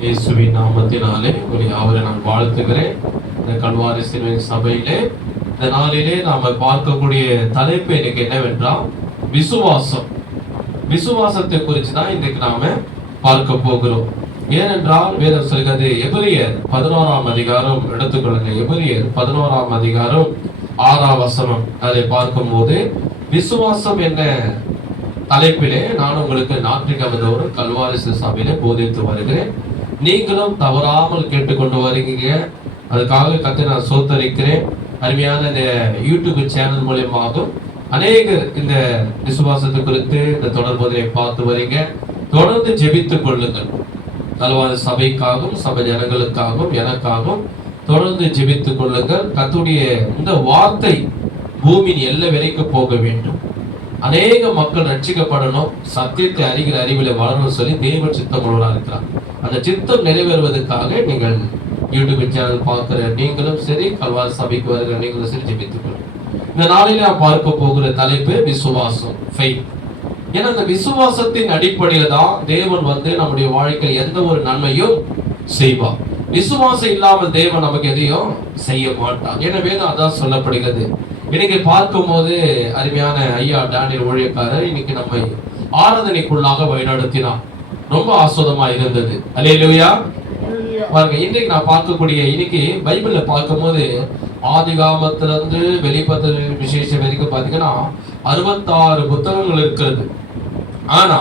இயேசுவின் நாமத்தினாலே ஒரு யாவரை நான் வாழ்த்துகிறேன். இந்த கல்வாரி சிலுவை சபையிலே இந்த நாளிலே நாம பார்க்கக்கூடிய தலைப்பு எனக்கு என்னவென்றால் விசுவாசம். விசுவாசத்தை குறித்து தான் இன்றைக்கு நாம பார்க்க போகிறோம். ஏனென்றால் வேதம் சொல்கிறது, எபிரியர் 11ஆம் அதிகாரம் எடுத்துக்கொள்ளுங்க. எபிரியர் 11ஆம் அதிகாரம் 6ஆம் வசனம். அதை பார்க்கும்போது விசுவாசம் என்ன தலைப்பிலே நான் உங்களுக்கு ஞாயிற்றுக்கிழமை கல்வாரி சபையிலே போதித்து வருகிறேன். நீங்களும் தவறாமல் கேட்டுக்கொண்டு வருகிறீங்க. அதுக்காக கர்த்தரை நான் சோத்தரிக்கிறேன். அருமையான இந்த யூடியூப் சேனல் மூலியமாகவும் அநேகர் இந்த விசுவாசத்தை குறித்து இந்த தொடர்புகளை பார்த்து வரீங்க. தொடர்ந்து ஜெபித்துக் கொள்ளுங்கள். கல்வாரி சபைக்காகவும் சபை ஜனங்களுக்காகவும் எனக்காகவும் தொடர்ந்து ஜெபித்துக் கொள்ளுங்கள். கர்த்தருடைய இந்த வார்த்தை பூமியின் எல்லை வரைக்கும் போக வேண்டும். அநேக மக்கள் ரட்சிக்கப்படணும், சத்தியத்தை அறிகிற அறிவில் வளரணும் சொல்லி தேவன் சித்தம் உள்ளவராக இருக்கிறார். அந்த சித்தம் நிறைவேறுவதற்காக நீங்கள் யூடியூப் சேனல் பார்க்கிற நீங்களும் சரி, கல்வாரி சபைக்கு வருகிற நீங்களும் சரி ஜெபித்துக் கொள்ளுங்கள். இந்த நாளில் நான் பார்க்க போகிற தலைப்பு விசுவாசம், ஃபெய்த். ஏன்னா இந்த விசுவாசத்தின் அடிப்படையில் தான் தேவன் நம்முடைய வாழ்க்கையில் எந்த ஒரு நன்மையும் செய்வார். விசுவாசம் இல்லாமல் தேவன் நமக்கு எதையும் செய்ய மாட்டார். எனவே அதான் சொல்லப்படுகிறது. இன்னைக்கு பார்க்கும் போது அருமையான ஐயா டேனியல் ஊழியக்காரர் இன்னைக்கு நம்மை ஆராதனைக்குள்ளாக வழிநடத்தினார். ரொம்ப ஆஸ்வாதமா இருந்தது. அல்லேலூயா. பாருங்க, இன்றைக்கு நான் பார்க்கக்கூடிய இன்னைக்கு பைபிள்ல பார்க்கும்போது ஆதிகாமத்திலிருந்து வெளிப்பட்ட விசேஷம் வரைக்கும் பாத்தீங்கன்னா 66 புத்தகங்கள் இருக்கிறது. ஆனா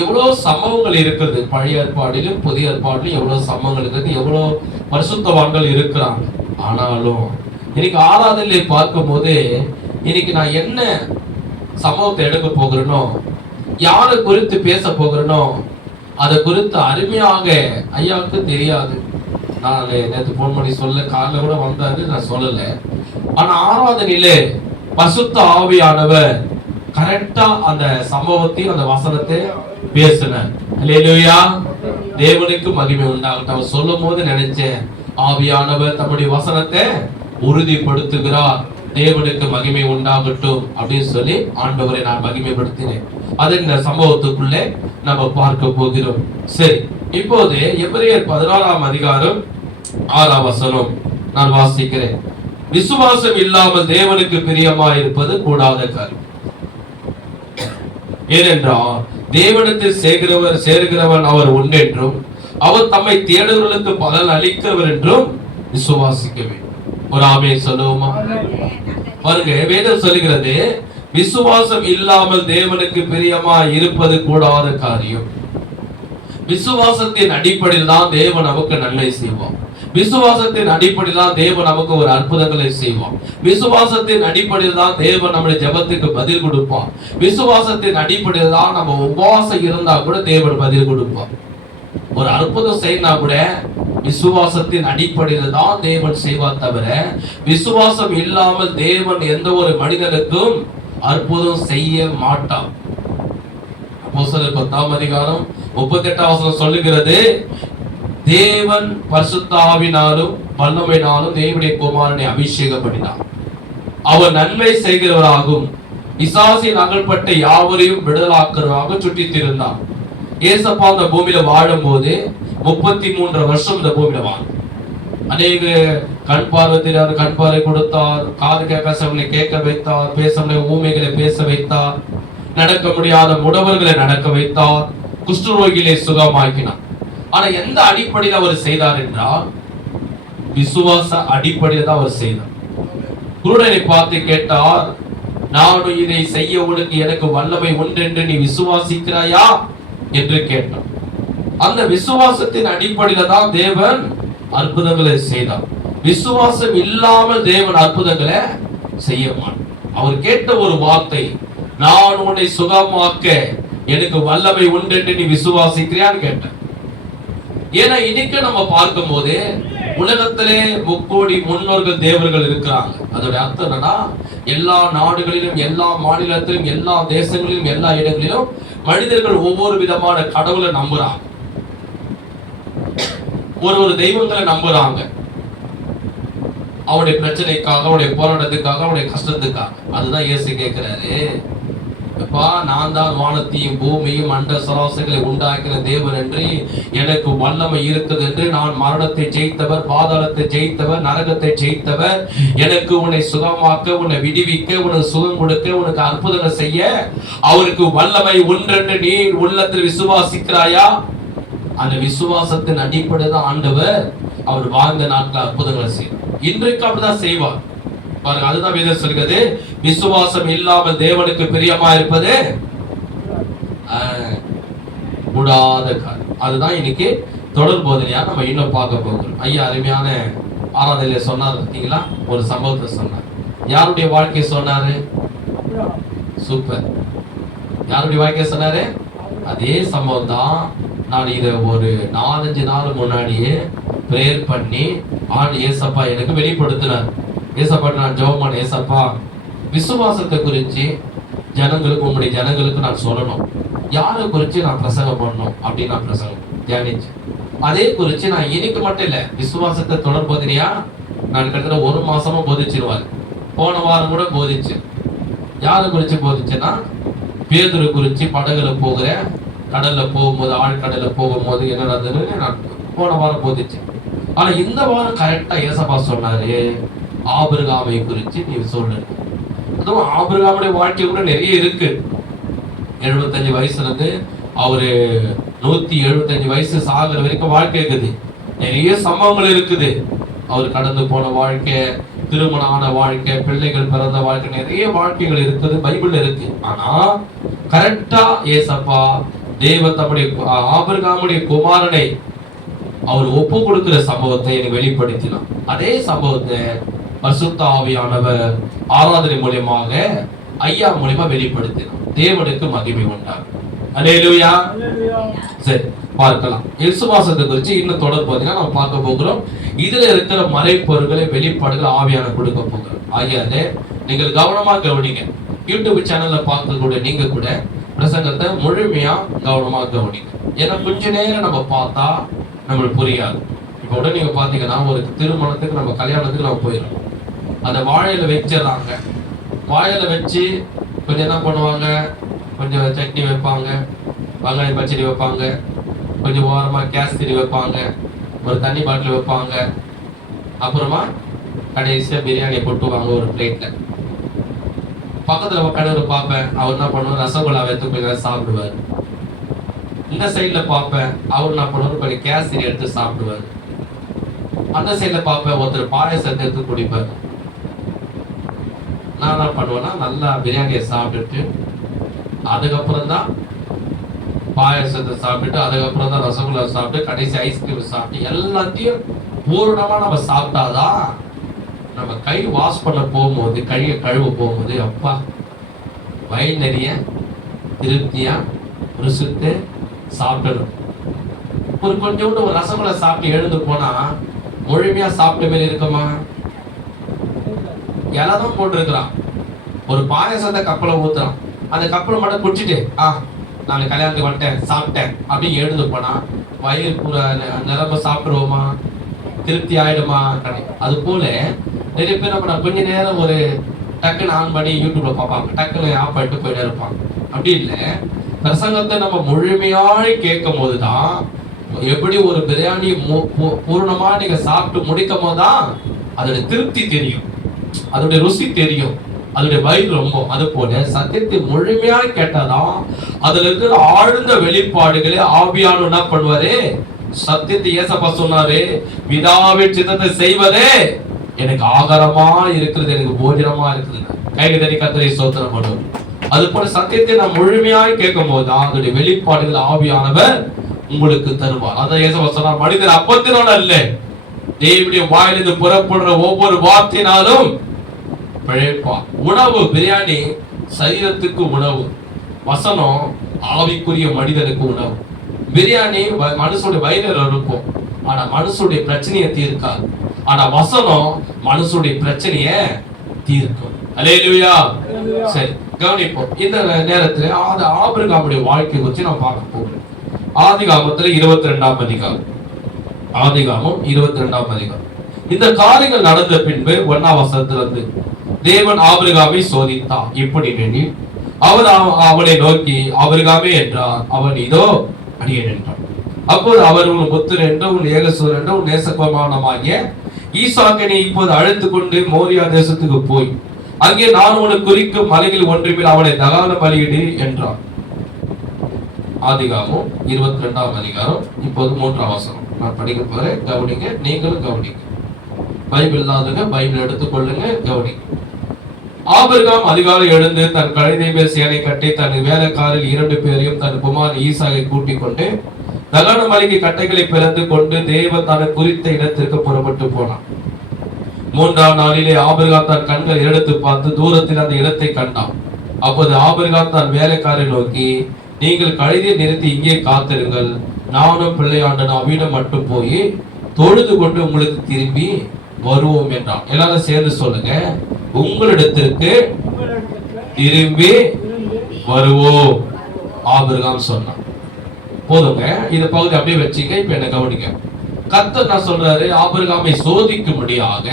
எவ்வளவு சம்பவங்கள் இருக்கிறது. பழைய ஏற்பாடிலும் புதிய ஏற்பாடிலும் எவ்வளவு சம்பவங்கள் இருக்கிறது, எவ்வளவு பரிசுத்தவான்கள் இருக்கிறாங்க. ஆனாலும் இன்னைக்கு ஆராதனையை பார்க்கும் போது இன்னைக்கு நான் என்ன சம்பவத்தை எடுக்க போகிறேனோ, யாரை குறித்து பேச போகிறேனோ, அதை குறித்து அருமையாக ஐயாவுக்கு தெரியாது. நான் நேற்று போன் பண்ணி சொல்ல, காலைல கூட வந்தாரு, நான் சொல்லல. ஆனா ஆராதனையிலே பரிசுத்த ஆவியானவர் கரெக்டா அந்த சம்பவத்தையும் அந்த வசனத்தை பேசினார். அல்லேலூயா. தேவனுக்கு மகிமை உண்டாகட்டும். அவர் சொல்லும் போது நினைச்சேன், ஆவியானவர் தம்முடைய வசனத்தை உறுதிப்படுத்துகிறார், தேவனுக்கு மகிமை உண்டாகட்டும் அப்படின்னு சொல்லி ஆண்டவரை நான் மகிமைப்படுத்தினேன். அது இந்த சம்பவத்துக்குள்ளே நம்ம பார்க்க போகிறோம். சரி, இப்போது எபிரியர் 14ஆம் அதிகாரம் 6ஆம் வசனம் நான் வாசிக்கிறேன். விசுவாசம் இல்லாமல் தேவனுக்கு பிரியமா இருப்பது கூடாத காரியம். ஏனென்றால் தேவனிடத்தில் சேருகிறவன் அவர் ஒன்றென்றும் அவர் தம்மை தேடுகிறவர்களுக்கு பலன் அளிக்கிறவர் என்றும் விசுவாசிக்க வேண்டும். ஒரு ஆமென் சொல்லுவோமா? பாருங்க, வேதம் சொல்லுகிறது, விசுவாசம் இல்லாமல் தேவனுக்கு பிரியமா இருப்பது கூடாத காரியம். விசுவாசத்தின் அடிப்படையில் தான் தேவன் நமக்கு நன்மை செய்வான். விசுவாசத்தின் அடிப்படையில் தான் தேவன் நமக்கு ஒரு அற்புதங்களை செய்வான். விசுவாசத்தின் அடிப்படையில் தான் தேவன் நம்முடைய ஜெபத்துக்கு பதில் கொடுப்பான். விசுவாசத்தின் அடிப்படையில் தான் நம்ம உபவாசம் இருந்தா கூட தேவன் பதில் கொடுப்பான். ஒரு அற்புதம் செய்யனா கூட விசுவாசத்தின் அடிப்படையில் தான் தேவன் செய்வார். தவிர விசுவாசம் இல்லாமல் தேவன் எந்த ஒரு மனிதனுக்கும் அற்புதம் செய்ய மாட்டான். அப்போஸ்தலர் 10ஆம் அதிகாரம் 38ஆம் வசனம் சொல்லுகிறது, தேவன் பரிசுத்த ஆவியினாலும் வல்லமையினாலும் தேவனுடைய குமாரனை அபிஷேகம் பண்ணினார். அவர் நன்மை செய்கிறவராகும் பிசாசின் அகல்பட்ட யாவரையும் விடுதலாக்குறவராக சுற்றித் இருந்தார். ஏசப்பா அந்த பூமியில வாழும் போது 33 வருஷம் இந்த பூமியில வாழும். அநேக கண் பார்வை தெரியாத கண் பார்வை கொடுத்தார், காது பேசவனை கேட்க வைத்தார், பேசவனை ஊமைகளை பேச வைத்தார், நடக்க முடியாத முடவர்களை நடக்க வைத்தார், குஷ்டரோகிகளை சுகமாக்கினார். ஆனா எந்த அடிப்படையில் அவர் செய்தார் என்றால் விசுவாச அடிப்படையில் தான் அவர் செய்தார். குருடனை பார்த்து கேட்டார், நானும் இதை செய்ய உனக்கு எனக்கு வல்லமை ஒன்றென்று நீ விசுவாசிக்கிறாயா என்று கேட்டார். அந்த விசுவாசத்தின் அடிப்படையில தான் தேவன் அற்புதங்களை செய்தார். விசுவாசம் இல்லாமல் தேவன் அற்புதங்களை செய்ய மாட்டார். அவர் கேட்ட ஒரு வார்த்தை, நான் உன்னை சுகமாக்க எனக்கு வல்லமை உண்டென்று நீ விசுவாசிக்கிறியான்னு கேட்டார். ஏன்னா இன்னைக்கு நம்ம பார்க்கும் போது உலகத்திலே 3 கோடி முன்னோர்கள் தேவர்கள் இருக்கிறாங்க. அதோட அர்த்தம் என்னன்னா, எல்லா நாடுகளிலும் எல்லா மாநிலத்திலும் எல்லா தேசங்களிலும் எல்லா இடங்களிலும் மனிதர்கள் ஒவ்வொரு விதமான கடவுளை நம்புறாங்க, ஒரு தெய்வங்களை நம்புறாங்க. அவனுடைய பிரச்சனைக்காக, அவனுடைய போராட்டத்துக்காக, அவனுடைய கஷ்டத்துக்காக. அதுதான் இயேசு கேட்கிறாரு, அப்பா, நான் தான் வானத்தையும் பூமியும் அண்ட சராசரிகளை உண்டாக்கின தேவன் என்று, எனக்கு வல்லமை இருக்குது என்று, நான் மரணத்தை ஜெயித்தவர், பாதாளத்தை ஜெயித்தவர், நரகத்தை ஜெயித்தவர், எனக்கு உன்னை சுகமாக்க, உன்னை விடுவிக்க, உனக்கு சுகம் கொடுக்க, உனக்கு அற்புதங்கள் செய்ய அவருக்கு வல்லமை உண்டென்று நீ உள்ளத்தில் விசுவாசிக்கிறாயா? அந்த விசுவாசத்தின் அடிப்படை தான் ஆண்டவர் அவர் வாழ்ந்த நாட்கள் அற்புதங்களை செய்வார். இன்றைக்கு அப்படிதான் செய்வார் பாருங்க. அதுதான் வேதம் சொல்கிறது, விசுவாசம் இல்லாமல் தேவனுக்கு பிரியமா இருப்பது கூடாத காரியம். அதுதான் இன்னைக்கு தொடர் போதனையா நம்ம இன்னும் பார்க்க போகிறோம். ஐயா அருமையான ஆராதனையில சொன்னார் பார்த்தீங்களா, ஒரு சம்பவத்தை சொன்னார். யாருடைய வாழ்க்கையை சொன்னாரு? சூப்பர். யாருடைய வாழ்க்கையை சொன்னாரு? அதே சம்பவம் தான். நான் இதை ஒரு 4-5 நாள் முன்னாடியே பிரேயர் பண்ணி ஏசப்பா எனக்கு வெளிப்படுத்தினார். ஏசப்பா நான் ஜெபம் பண்ண, ஏசப்பா விசுவாசத்தை குறித்து ஜனங்களுக்கு, உங்களுடைய ஜனங்களுக்கு நான் சொல்லணும், யாரை குறித்து நான் பிரசங்கம் பண்ணணும் அப்படின்னு நான் பிரசங்கம் தியானிச்சு. அதே குறித்து நான் இன்னைக்கு மட்டும் இல்லை, விசுவாசத்தை தொடர் போதினியா நான் கிட்டத்தட்ட 1 மாசமா போதிச்சிருவாரு. போன வாரம் கூட போதிச்சு. யாரை குறித்து போதிச்சுன்னா, பேதுரு குறித்து படகுல போகிற, கடல்ல போகும்போது, ஆழ்கடல்ல போகும்போது என்ன நடந்ததுன்னு நான் போன வாரம் போதிச்சேன். ஆனா இந்த வாரம் கரெக்டா ஏசப்பா சொன்னாரு, ஆபிரகாமை குறித்து நீ சொல்லு. அதுவும் ஆபிரகாமுடைய வாழ்க்கை கூட நிறைய இருக்கு. 75 வயசுல இருந்து அவரு 175 வயசு சாகுற வரைக்கும் வாழ்க்கை இருக்குது. நிறைய சம்பவங்கள் இருக்குது. அவர் கடந்து போன வாழ்க்கை, திருமணமான வாழ்க்கை, பிள்ளைகள் பிறந்த வாழ்க்கை, நிறைய வாழ்க்கைகள் இருக்குது, பைபிள்ல இருக்கு. ஆனா கரெக்டா ஏசப்பா தேவ தம்முடைய ஆபிரகாமுடைய குமாரனை அவர் ஒப்பு கொடுக்கிற சம்பவத்தை எனக்கு வெளிப்படுத்தினார். அதே சம்பவத்தை பரிசுத்த ஆவியானவர் ஆராதனை மூலமாக ஐயா மூலமா வெளிப்படுத்தினார். தேவனுக்கு மகிமை உண்டாகும். அல்லேலூயா. சரி, பார்க்கலாம். விசுவாசத்தை குறித்து இன்னும் தொடர் பார்த்தீங்கன்னா நம்ம பார்க்க போகிறோம். இதுல இருக்கிற மறைப்பொருள்களை வெளிப்பாடுகள் ஆவியான கொடுக்க போகிறோம். ஆகியாலே நீங்கள் கவனமா கவனிங்க. யூடியூப் சேனல்ல பார்க்க கூட நீங்க கூட பிரசங்கத்தை முழுமையா கவனமா கவனிங்க. ஏன்னா கொஞ்ச நேரம் நம்ம பார்த்தா நம்மளுக்கு புரியாது. இப்போ உடனே நீங்க பாத்தீங்கன்னா, ஒரு திருமணத்துக்கு, நம்ம கல்யாணத்துக்கு நம்ம போயிடும், அந்த வாழையில வச்சிடறாங்க. வாழையில வச்சு கொஞ்சம் என்ன பண்ணுவாங்க, கொஞ்சம் சட்னி வைப்பாங்க, வெங்காய பச்சடி வைப்பாங்க, கொஞ்சம் ஓரமா கேசரி வைப்பாங்க, ஒரு தண்ணி பாட்டில் வைப்பாங்க, அப்புறமா கடைசியா பிரியாணி போட்டுவாங்க ஒரு பிளேட்ல. பக்கத்துல கணவர் பார்ப்பேன், அவர் என்ன பண்ணுவார், ரசகுல்லா வைத்து கொஞ்சம் சாப்பிடுவார். இந்த சைட்ல பார்ப்பேன், அவர் என்ன பண்ணுவார், கொஞ்சம் கேசரி எடுத்து சாப்பிடுவார். அந்த சைட்ல பார்ப்பேன், ஒருத்தர் பாயசத்தை எடுத்து குடிப்பார். நான் என்ன பண்ணுவேன்னா, நல்லா பிரியாணியை சாப்பிட்டுட்டு அதுக்கப்புறம் தான் பாயசத்தை சாப்பிட்டுட்டு, அதுக்கப்புறம் தான் ரசகுல்லா சாப்பிட்டு, கடைசி ஐஸ்கிரீம் சாப்பிட்டு, எல்லாத்தையும் பூரணமா நம்ம சாப்பிட்டாதான் நம்ம கை வாஷ் பண்ண போகும்போது, கையை கழுவ போகும்போது, அப்பா வயிறு நிறைய திருப்தியா ருசித்து சாப்பிடணும். ஒரு கொஞ்சோண்டு ஒரு ரசகுல்லா சாப்பிட்டு எழுந்து போனா முழுமையா சாப்பிட்ட மாதிரி இருக்குமா? எல்லாரும் போட்டுருக்கிறான். ஒரு பாயசத்தை கப்பலை ஊத்துறான், அந்த கப்பலை மட்டும் குடிச்சிட்டு நான் கல்யாணத்துக்கு வந்துட்டேன், சாப்பிட்டேன் அப்படின்னு எழுந்து போனா வயிறு பூரா நிரம்ப சாப்பிடுவோமா? திருப்தி ஆயிடுமா? அது போல நிறைய பேர் நம்ம கொஞ்ச நேரம் ஒரு டக்குன்னு ஆன் பண்ணி யூடியூப்ல பார்ப்பாங்க, டக்குன்னு ஆஃப் பண்ணிட்டு போயிட்டே இருப்பாங்க. அப்படி இல்லை, பிரசங்கத்தை நம்ம முழுமையாக கேட்கும் போதுதான், எப்படி ஒரு பிரியாணி பூர்ணமா நீங்க சாப்பிட்டு முடிக்கும் போதுதான் அதோட திருப்தி தெரியும், அதோட ருசி தெரியும், அதோட வயிறு ரொம்ப. அது போல சத்தியத்தை முழுமையாக கேட்டாதான் அதுல இருக்கிற ஆழ்ந்த வெளிப்பாடுகளை ஆவியானவர் என்ன பண்ணுவாரு? சத்தியத்தை ஏசப்பா சொன்னாரு, பிதாவின் சித்தத்தை செய்வதே எனக்கு ஆகாரமா இருக்கிறது, எனக்கு போஜனமா இருக்குது. கைகதறி கர்த்தரை ஸ்தோத்திரம் பண்ணுவோம். அது போல சத்தியத்தை நாம் முழுமையாக கேட்கும் போது அதனுடைய வெளிப்பாடுகள் ஆவியானவர் உங்களுக்கு தருவார். அதான் ஏசப்பா சொன்னார், மனிதர் அப்பத்தினால அல்ல, தேவனுடைய வாயிலிருந்து புறப்படுற ஒவ்வொரு வார்த்தையினாலும் பிழைப்பார். உணவு பிரியாணி சரீரத்துக்கு உணவு, வசனம் ஆவிக்குரிய மனிதனுக்கு உணவு. பிரியாணி மனுஷனுடைய வயிறு இருக்கும், ஆனா மனுஷனுடைய பிரச்சனையை தீர்க்காது. ஆனா வசனம் மனுஷனுடைய பிரச்சனையை தீர்க்கும். அல்லேலூயா. சரி, கவனிப்போம். இந்த நேரத்தில் ஆபிரகாமுடைய வாழ்க்கை குறித்து நான் பார்க்க போகிறேன். ஆதிகாமத்துல 22ஆம் அதிகாரம். ஆதிகாமம் 22ஆம் அதிகாரம். இந்த காரியங்கள் நடந்த பின்பு 1ஆம் வசனத்திலிருந்து, தேவன் ஆபிரகாமை சோதித்தார். இப்படி எனில் அவர் அவனை நோக்கி ஆபிரகாமே என்றார். அவன் இதோ அடியேன் என்றான். அப்போது அவர் உன் புத்திரன் என்று உன் ஏகசூர் என்று உன் நேசகுமாரனாகிய ஈசாக்கை நீ இப்போது அழைத்து கொண்டு மோரியா தேசத்துக்கு போய் அங்கே நான் உனக்கு குறிக்கும் மலையில் ஒன்றில் அவனை தகாத பலியிடு என்றான். ஆதிகாமம் 22ஆம் அதிகாரம் இப்போது 3ஆம் வசனம் நான் படிக்க போறேன். கவனிங்க, நீங்களும் கவனிங்க. பைபிள் இல்லாதவங்க பைபிள் எடுத்துக்கொள்ளுங்க, கவனிங்க. ஆபிரகாம் அதிகாலை எழுந்து தன் கழுதை மேல் சேனை கட்டி தன் வேலைக்காரில் 2 பேரையும் தன் குமாரன் ஈசாக்கை கூட்டிக் கொண்டு தகன மலைக்கு கட்டைகளை பிறந்து கொண்டு தேவன் தனக்கு குறித்த இடத்திற்கு புறப்பட்டு போனான். 3ஆம் நாளிலே ஆபிரகாம் தன் கண்கள் எடுத்து பார்த்து தூரத்தில் அந்த இடத்தை கண்டான். அப்போது ஆபிரகாம் தன் வேலைக்காரை நோக்கி, நீங்கள் கழுதை நிறுத்தி இங்கே காத்திருங்கள், நானும் பிள்ளையாண்டனும் வீடம் மட்டும் போய் தொழுது கொண்டு உங்களுக்கு திரும்பி வருவோம் என்றான். எல்லாரும் சேர்ந்து சொல்லுங்க, உங்களிடத்திற்கு திரும்பி வருவோம் ஆபிரகாம் சொன்னான். போதுங்க, இந்த பகுதி அப்படியே வச்சுக்க. இப்ப என்ன கவனிக்க, கர்த்தர் நான் சொல்றாரு ஆபிரகாமை சோதிக்கும்படியாக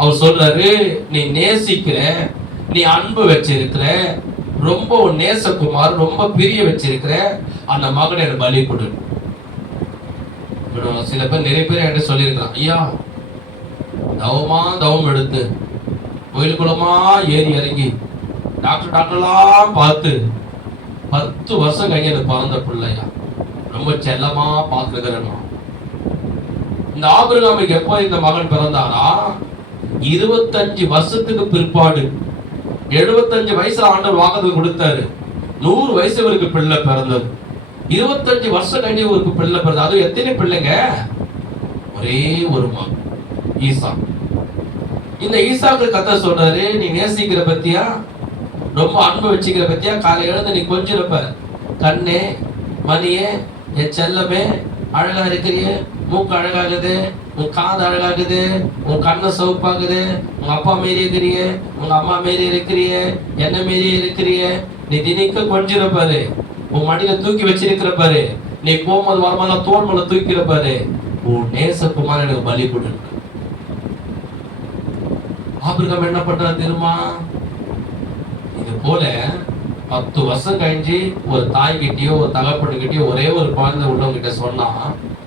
அவர் சொல்றாரு, நீ நேசிக்கிற, நீ அன்பு வச்சிருக்கிற, ரொம்ப நேசகுமார் ரொம்ப பிரிய வச்சிருக்கிற அந்த மகனை எனக்கு பலி கொடு. சில பேர் நிறைய பேர் என்கிட்ட சொல்லியிருக்கிறான், ஐயா தவம் எடுத்து கோயிலுக்குள்ளமா ஏறி இறங்கி டாக்டர்லாம் பார்த்து 10 வருஷம் கழிஞ்சு எனக்கு பிறந்த பிள்ளையா ரொம்ப செல்லமா பார்த்துக்கிறேன். இந்த ஆபிரகாமுக்கு எப்போ இந்த மகன் பிறந்தாரா? 25 வருஷத்துக்கு பிற்பாடு 75 வயசுல ஆண்டவர் வாக்குத்தத்தம் கொடுத்தாரு. 100 வயசு இவருக்கு பிள்ளை பிறந்தது. 25 வருஷம் கழிஞ்சு இவருக்கு பிள்ளை பிறந்தது. அது எத்தனை பிள்ளைங்க? ஒரே ஒரு மகன் ஈசா. இந்த ஈசாக்கு கர்த்தர் சொல்றாரு, நீ நேசிக்கிற பத்தியா, ரொம்ப அன்பு வச்சுக்கிற பத்தியா, காலை எழுந்து நீ கொஞ்சம் இருப்ப, கண்ணே மணியே என் செல்லமே அழகா இருக்கிறிய, மூக்கு அழகாகுது, உன் காது அழகாகுது, உன் கண்ணை சவுப்பாகுது, உங்க அப்பா மாரி இருக்கிறிய, உங்க அம்மா மாரி இருக்கிறிய, என்ன மாரி இருக்கிறிய, நீ தினிக்க கொஞ்சம் இருப்பாரு, உன் மடியில தூக்கி வச்சிருக்கிற பாரு, நீ போகும்போது வரும்போது தோல் மேல தூக்கிற பாரு, உன் நேசகுமாரன் எனக்கு பலி கொடு. ஆபிரகாம் என்ன பண்றாரு தெரியுமா? இது போல 10 வருஷம் கழிஞ்சு ஒரு தாய் கிட்டயோ ஒரு தகப்பன் கிட்டயோ ஒரே ஒரு குழந்தை உள்ளவங்க கிட்ட சொன்னா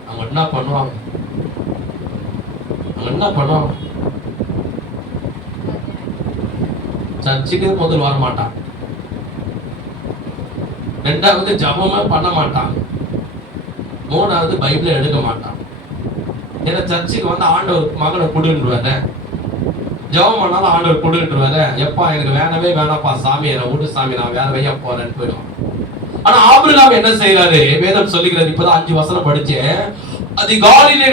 அவங்க என்ன பண்ணுவாங்க? சர்ச்சுக்கு முதல் வர மாட்டான், 2வது ஜபமே பண்ண மாட்டான், 3வது பைபிளை எடுக்க மாட்டான். ஏன்னா சர்ச்சுக்கு வந்து ஆண்டவர் மகனை கொடுன்றுவாரு, ஜெபம் பண்ணாலும் ஆண்டவர் கொடுன்றுவாரு. எப்பா எனக்கு வேணவே வேணாப்பா சாமி, என்ன விடு சாமி, நான் வேற வையா போறேன்னு போயிடுவான். ஆனா ஆபிரகாம் என்ன செய்யறாரு? வேதம் சொல்லுகிறது, இப்பதான் 5 வசனம் படிச்சேன். அதிகாலையிலே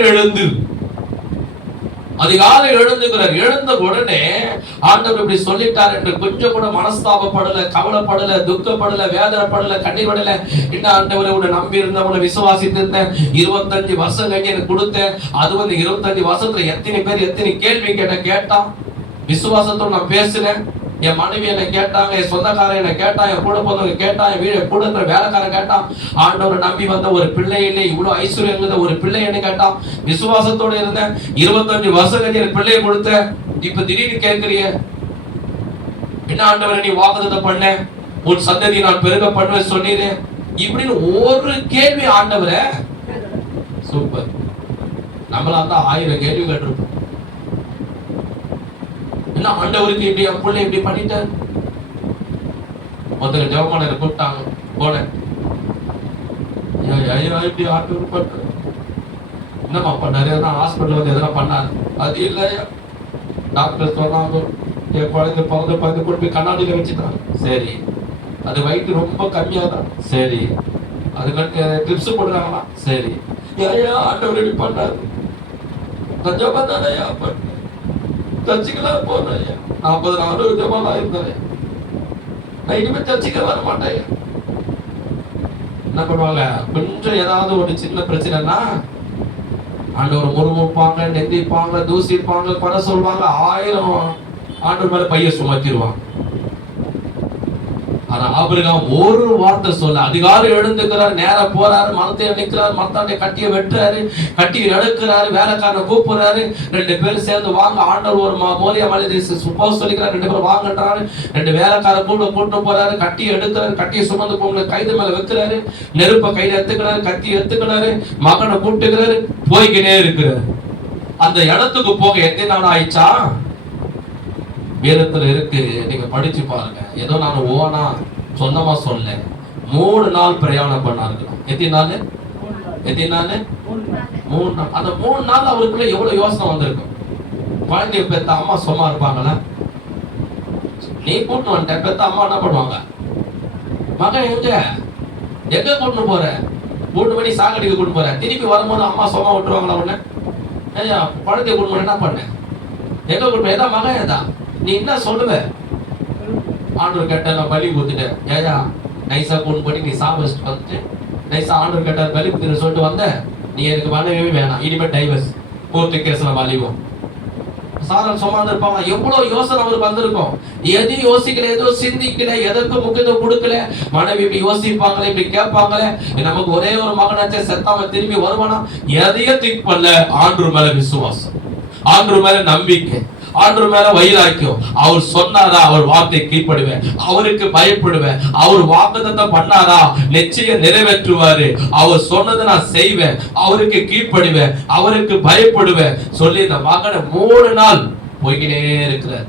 எழுந்துகிறார். எழுந்த உடனே ஆண்டவர் இப்படி சொல்லிட்டார் என்று கொஞ்சம் கூட மனஸ்தாபப்படல, கவலைப்படல, துக்கப்படல, வேதனைப்படல, கண்ணீர் படல. என்ன ஆண்டவரை உன்னை நம்பி இருந்த, உன்னை விசுவாசித்து இருந்தேன், 25 வருஷம் கழிஞ்சு எனக்கு கொடுத்தேன். அது வந்து 25 வருஷத்துல எத்தனை பேர் எத்தனை கேள்வி கேட்டான். விசுவாசத்தோடு நான் பேசுறேன். என் மனைவி என்ன கேட்டாங்க, என் சொந்தக்காரன் என்ன கேட்டான், என் கூட போனவங்க கேட்டான், என் வீடு கூட இருக்கிற வேலைக்காரன் கேட்டான். ஆண்டவரை நம்பி வந்த ஒரு பிள்ளை இல்லை, இவ்வளவு ஐஸ்வர்யம் இருந்த ஒரு பிள்ளை என்ன கேட்டான். விசுவாசத்தோட இருந்தேன், 25 வருஷம் கழிச்சு எனக்கு பிள்ளையை கொடுத்த, இப்ப திடீர்னு கேட்கிறிய என்ன ஆண்டவரை நீ வாக்குத்தத்தம் பண்ண, உன் சந்ததி நான் பெருக பண்ணுவேன் சொன்னீரே, இப்படின்னு ஒரு கேள்வி ஆண்டவரை. சூப்பர். நம்மளா இருந்தா 1000 கேள்வி கேட்டிருப்போம். என்ன ஆண்டவருக்கு இப்படி என் பிள்ளை இப்படி பண்ணிட்டார். ஒருத்தர் ஜெபமான கூப்பிட்டாங்க, போனேன். இப்படி ஆண்டவர் பண்ற என்னமா பண்ணாரு? ஹாஸ்பிட்டல் வந்து எதனா பண்ணாரு? அது இல்லையா, டாக்டர் சொன்னாங்க என் குழந்தை பிறந்து கொண்டு போய் கண்ணாடியில வச்சுட்டாங்க. சரி, அது வயிற்று ரொம்ப கம்மியா தான். சரி, அதுக்கு ட்ரிப்ஸ் போடுறாங்களா? சரி, ஐயா ஆண்டவர் இப்படி பண்ணாரு. ஜெபம் தானே பண்ண சர்ச்சுக்கெல்லாம் போறேன். 40 நாள் ஜெபமா இருந்தேன். நான் இனிமே சர்ச்சுக்கு வர மாட்டேன். என்ன பண்ணுவாங்க? கொஞ்சம் ஏதாவது ஒரு சின்ன பிரச்சனைனா ஆண்டவர் முறுமுறுப்பாங்க, நெந்திப்பாங்க, தூசிப்பாங்க, குறை சொல்வாங்க, 1000 ஆண்டவர் மேல பைய சுமத்திடுவாங்க. ஆனா ஆபிரகாம் ஒரு வார்த்தை சொல்ல, அதிகாரம் எழுந்துக்கிறார், நேரா போறாரு, மரத்தை நிற்கிறார், மரத்தாண்டை கட்டிய வெட்டுறாரு, கட்டி எடுக்கிறாரு, வேலைக்காரனை கூப்பிடுறாரு, 2 பேரும் சேர்ந்து வாங்க, ஆண்டவர் ஒரு மோரியா மலை சுப்பா சொல்லிக்கிறார், 2 பேரும் வாங்கன்றாரு, 2 வேலைக்கார கூட்டு போறாரு, கட்டி எடுக்கிறாரு, கட்டியை சுமந்து போங்க கைது மேல வைக்கிறாரு, நெருப்ப கையில எடுத்துக்கிறாரு, கத்தி எடுத்துக்கிறாரு, மகனை கூப்பிட்டுக்கிறாரு, போய்கினே இருக்கிறாரு. அந்த இடத்துக்கு போக எத்தனை நாள் ஆயிடுச்சா? வேதத்துல இருக்கு, நீங்க படிச்சு பாருங்க. ஏதோ நான் ஓனா சொந்தமா சொல்ல, 3 நாள் பிரயாணம் பண்ணாரு. எத்தனை நாள்? 3 நாள். அந்த 3 நாள் அவருக்குள்ள எவ்வளவு யோசனை வந்திருக்கும். குழந்தைய பெத்த அம்மா சும்மா இருப்பாங்களா? நீ கூட்டு வந்துட்ட, பெத்த அம்மா என்ன பண்ணுவாங்க? மகன் எங்க கூட்டு போற? கூட்டு பண்ணி சாகடிக்க கூட்டு போற, திருப்பி வரும்போது அம்மா சும்மா விட்டுருவாங்களா? உடனே குழந்தைய கூட்டு பண்ண என்ன பண்ண? எங்க கூட்டு ஏதா மகன் ஏதா நீ என்ன சொல்லுவ? ஆண்டவர் கேட்ட பலி கொடுத்துட்டேன், ஏயா நைஸா கூண்டு போட்டு நீ சாப்பிட்டு வந்துட்டு நைஸா ஆண்டவர் கேட்டார் பலி கொடுத்துட்டு சொல்லிட்டு வந்த, நீ எனக்கு மனைவி வேணாம், இனிமேல் டைவர்ஸ், கோர்ட்டு கேஸ்ல வலிவோம். சாரல் சும்மா இருப்பாங்க. எவ்வளவு யோசனை அவருக்கு வந்திருக்கும். எதையும் யோசிக்கல, ஏதோ சிந்திக்கல, எதற்கும் முக்கியத்துவம் கொடுக்கல. மனைவி இப்படி யோசிப்பாங்களே, இப்படி கேட்பாங்களே, நமக்கு ஒரே ஒரு மகனாச்சே செத்தாம திரும்பி வருவானா, எதையும் திங்க் பண்ணல. ஆண்டவர் மேல விசுவாசம், ஆண்டவர் மேல நம்பிக்கை, ஆண்டவர் மேல வைராக்கியம். அவர் சொன்னாரா அவர் வார்த்தை கீழ்ப்படுவேன், அவருக்கு பயப்படுவேன், அவர் வாக்குத்தத்தம் பண்ணாரா நிச்சயம் நிறைவேற்றுவாரு, அவர் சொன்னதை நான் செய்வேன், அவருக்கு கீழ்ப்படுவேன், அவருக்கு பயப்படுவேன் சொல்லி இந்த மகனை 3 நாள் போய்கினே இருக்கிறார்.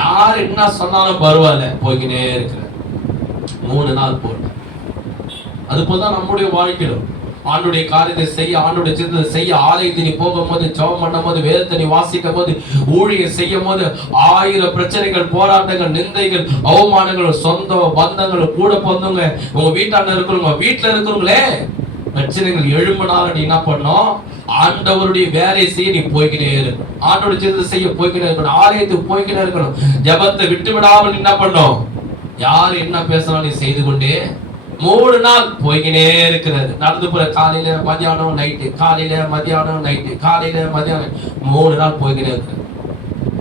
யார் என்ன சொன்னாலும் பரவாயில்ல, போய்கினே இருக்கிறார். 3 நாள் போட்டு. அது போலதான் நம்முடைய வாழ்க்கையிலும் ஆண்டுடைய காரியத்தை செய்ய, ஆண்டுடைய சிந்தனை செய்ய, ஆலயத்தை நீ போகும்போது, ஜெபம் பண்ணும் போது, வேதத்தை நீ வாசிக்கும் போது, ஊழியம் செய்யும் போது 1000 பிரச்சனைகள், போராட்டங்கள், நிந்தைகள், அவமானங்கள், சொந்த பந்தங்கள், கூட பொந்தவங்க, உங்க வீட்டாண்ட இருக்கிறவங்க, வீட்டுல இருக்கிறவங்களே பிரச்சனைகள் எழும்பினாலும் நீ என்ன பண்ணும்? ஆண்டவருடைய வேலை செய்ய நீ போய்கினே இருக்கணும், ஆண்டோடைய சிந்தனை செய்ய போய்கினே இருக்கணும், ஆலயத்துக்கு போய்கினே இருக்கணும். ஜெபத்தை விட்டு விடாமல் என்ன பண்ணும்? யாரு என்ன பேசினாலும் நீ செய்து கொண்டே 3 நாள் போய்கினே இருக்கிறது. நடந்து போற காலையில மதியானம் நைட்டு, காலையில மதியானம் நைட்டு, காலையில மதியானம் 3 நாள் போய்கினே இருக்கு.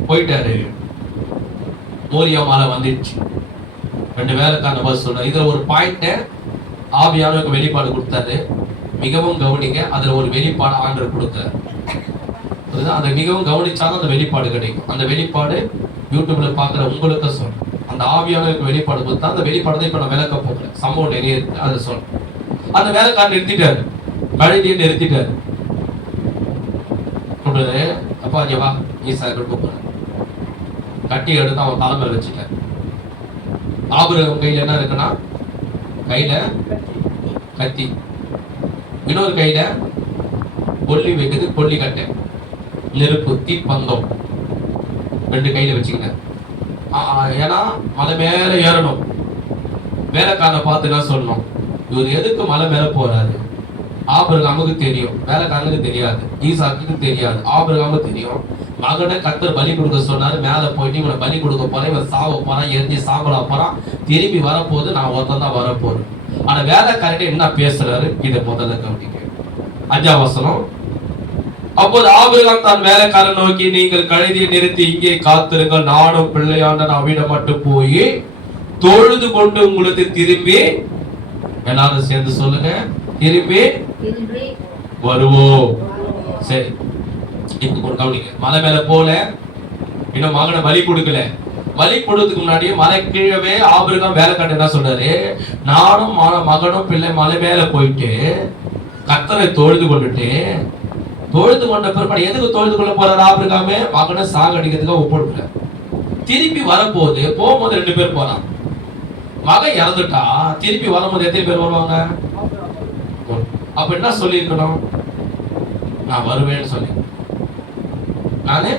போயிட்டாரு. மோரியா மலை வந்துடுச்சு. 2 வேலைக்கான பஸ் சொல்ற. இதுல ஒரு பாயிண்ட் ஆவியானவருக்கு வெளிப்பாடு கொடுத்தாரு. மிகவும் கவனிங்க, அதுல ஒரு வெளிப்பாடு ஆண்டவர் கொடுத்தாரு. அதை மிகவும் கவனிச்சாலும் அந்த வெளிப்பாடு கிடைக்கும். அந்த வெளிப்பாடு யூடியூப்ல பாக்குற உங்களுக்கு சொல்றேன். அந்த ஆவியானவருக்கு வெளிப்பாடு கொடுத்தா அந்த வெளிப்பாடு இப்ப நான் விளக்க போகிறேன். சம்பவம் நிறைய இருக்கு, அதை சொல்றேன். அந்த வேலைக்காரன் நிறுத்திட்டாரு, கழுதியை நிறுத்திட்டாரு. அப்பா ஜவா ஈசாக்கள் கூப்பிடுறேன். கட்டி எடுத்து அவன் தலைமையில் வச்சுட்டார். ஆபிரகாம் கையில என்ன இருக்குன்னா, கையில கத்தி, இன்னொரு கையில கொல்லி வைக்கிறது, கொல்லி கட்டை, நெருப்பு, தீப்பந்தம் 2 கையில வச்சுக்கிட்டேன். ஏன்னா மலை மேல ஏறணும். வேலைக்காரனை பார்த்து என்ன சொல்லணும்? இவர் எதுக்கு மலை மேல போறாரு? ஆபிரகாமுக்கு தெரியும், வேலைக்காரனுக்கு தெரியாது, ஈசாக்குக்கு தெரியாது, ஆபிரகாமுக்கு தெரியும். மகனை கர்த்தர் பலி கொடுக்க சொன்னாரு, மேல போயிட்டு இவனை பலி கொடுக்க போறேன், இவன் சாவ போறான், எரிஞ்சு சாம்பலா போறான், திரும்பி வரப்போது, நான் ஒருத்தன் தான் வரப்போறேன். ஆனா வேலைக்காரன் என்ன பேசுறாரு? இதை முதல்ல கவனிக்க. 5ஆம் வசனம். அப்போது ஆபிரகாம் தான் வேலைக்காரன் நோக்கி, நீங்கள் கழுதியை நிறுத்தி இங்கே காத்திருங்கள், நானும் பிள்ளையான அவிடம் மட்டும் போய் தொழுது கொண்டு உங்களுக்கு திரும்பி, எல்லாரும் சேர்ந்து சொல்லுங்க, திரும்பி வருவோம். சரி, இப்ப கவனிங்க. மலை மேல போல, இன்னும் மகனை பலி கொடுக்கல. பலி கொடுத்ததுக்கு முன்னாடியே மலை கீழவே ஆபிரகாம் வேலைக்காரன் என்ன சொல்றாரு? நானும் மகனும் பிள்ளை மலை மேல போயிட்டு கர்த்தரை தொழுது கொண்டுட்டு, தொழுது கொண்ட பிற்பாடு எதுக்கு தொழுது கொள்ள போறாரு ஆபிரகாமே? மகனை சாகடிக்கிறதுக்கு ஒப்புடுற. திருப்பி வரப்போது, போகும்போது 2 பேர் போறான். மகன் இறந்துட்டா திருப்பி வரும்போது எத்தனை பேர் வருவாங்க? அப்ப என்ன சொல்லி இருக்கணும்? நான் வருவேன்னு சொல்லி, நானே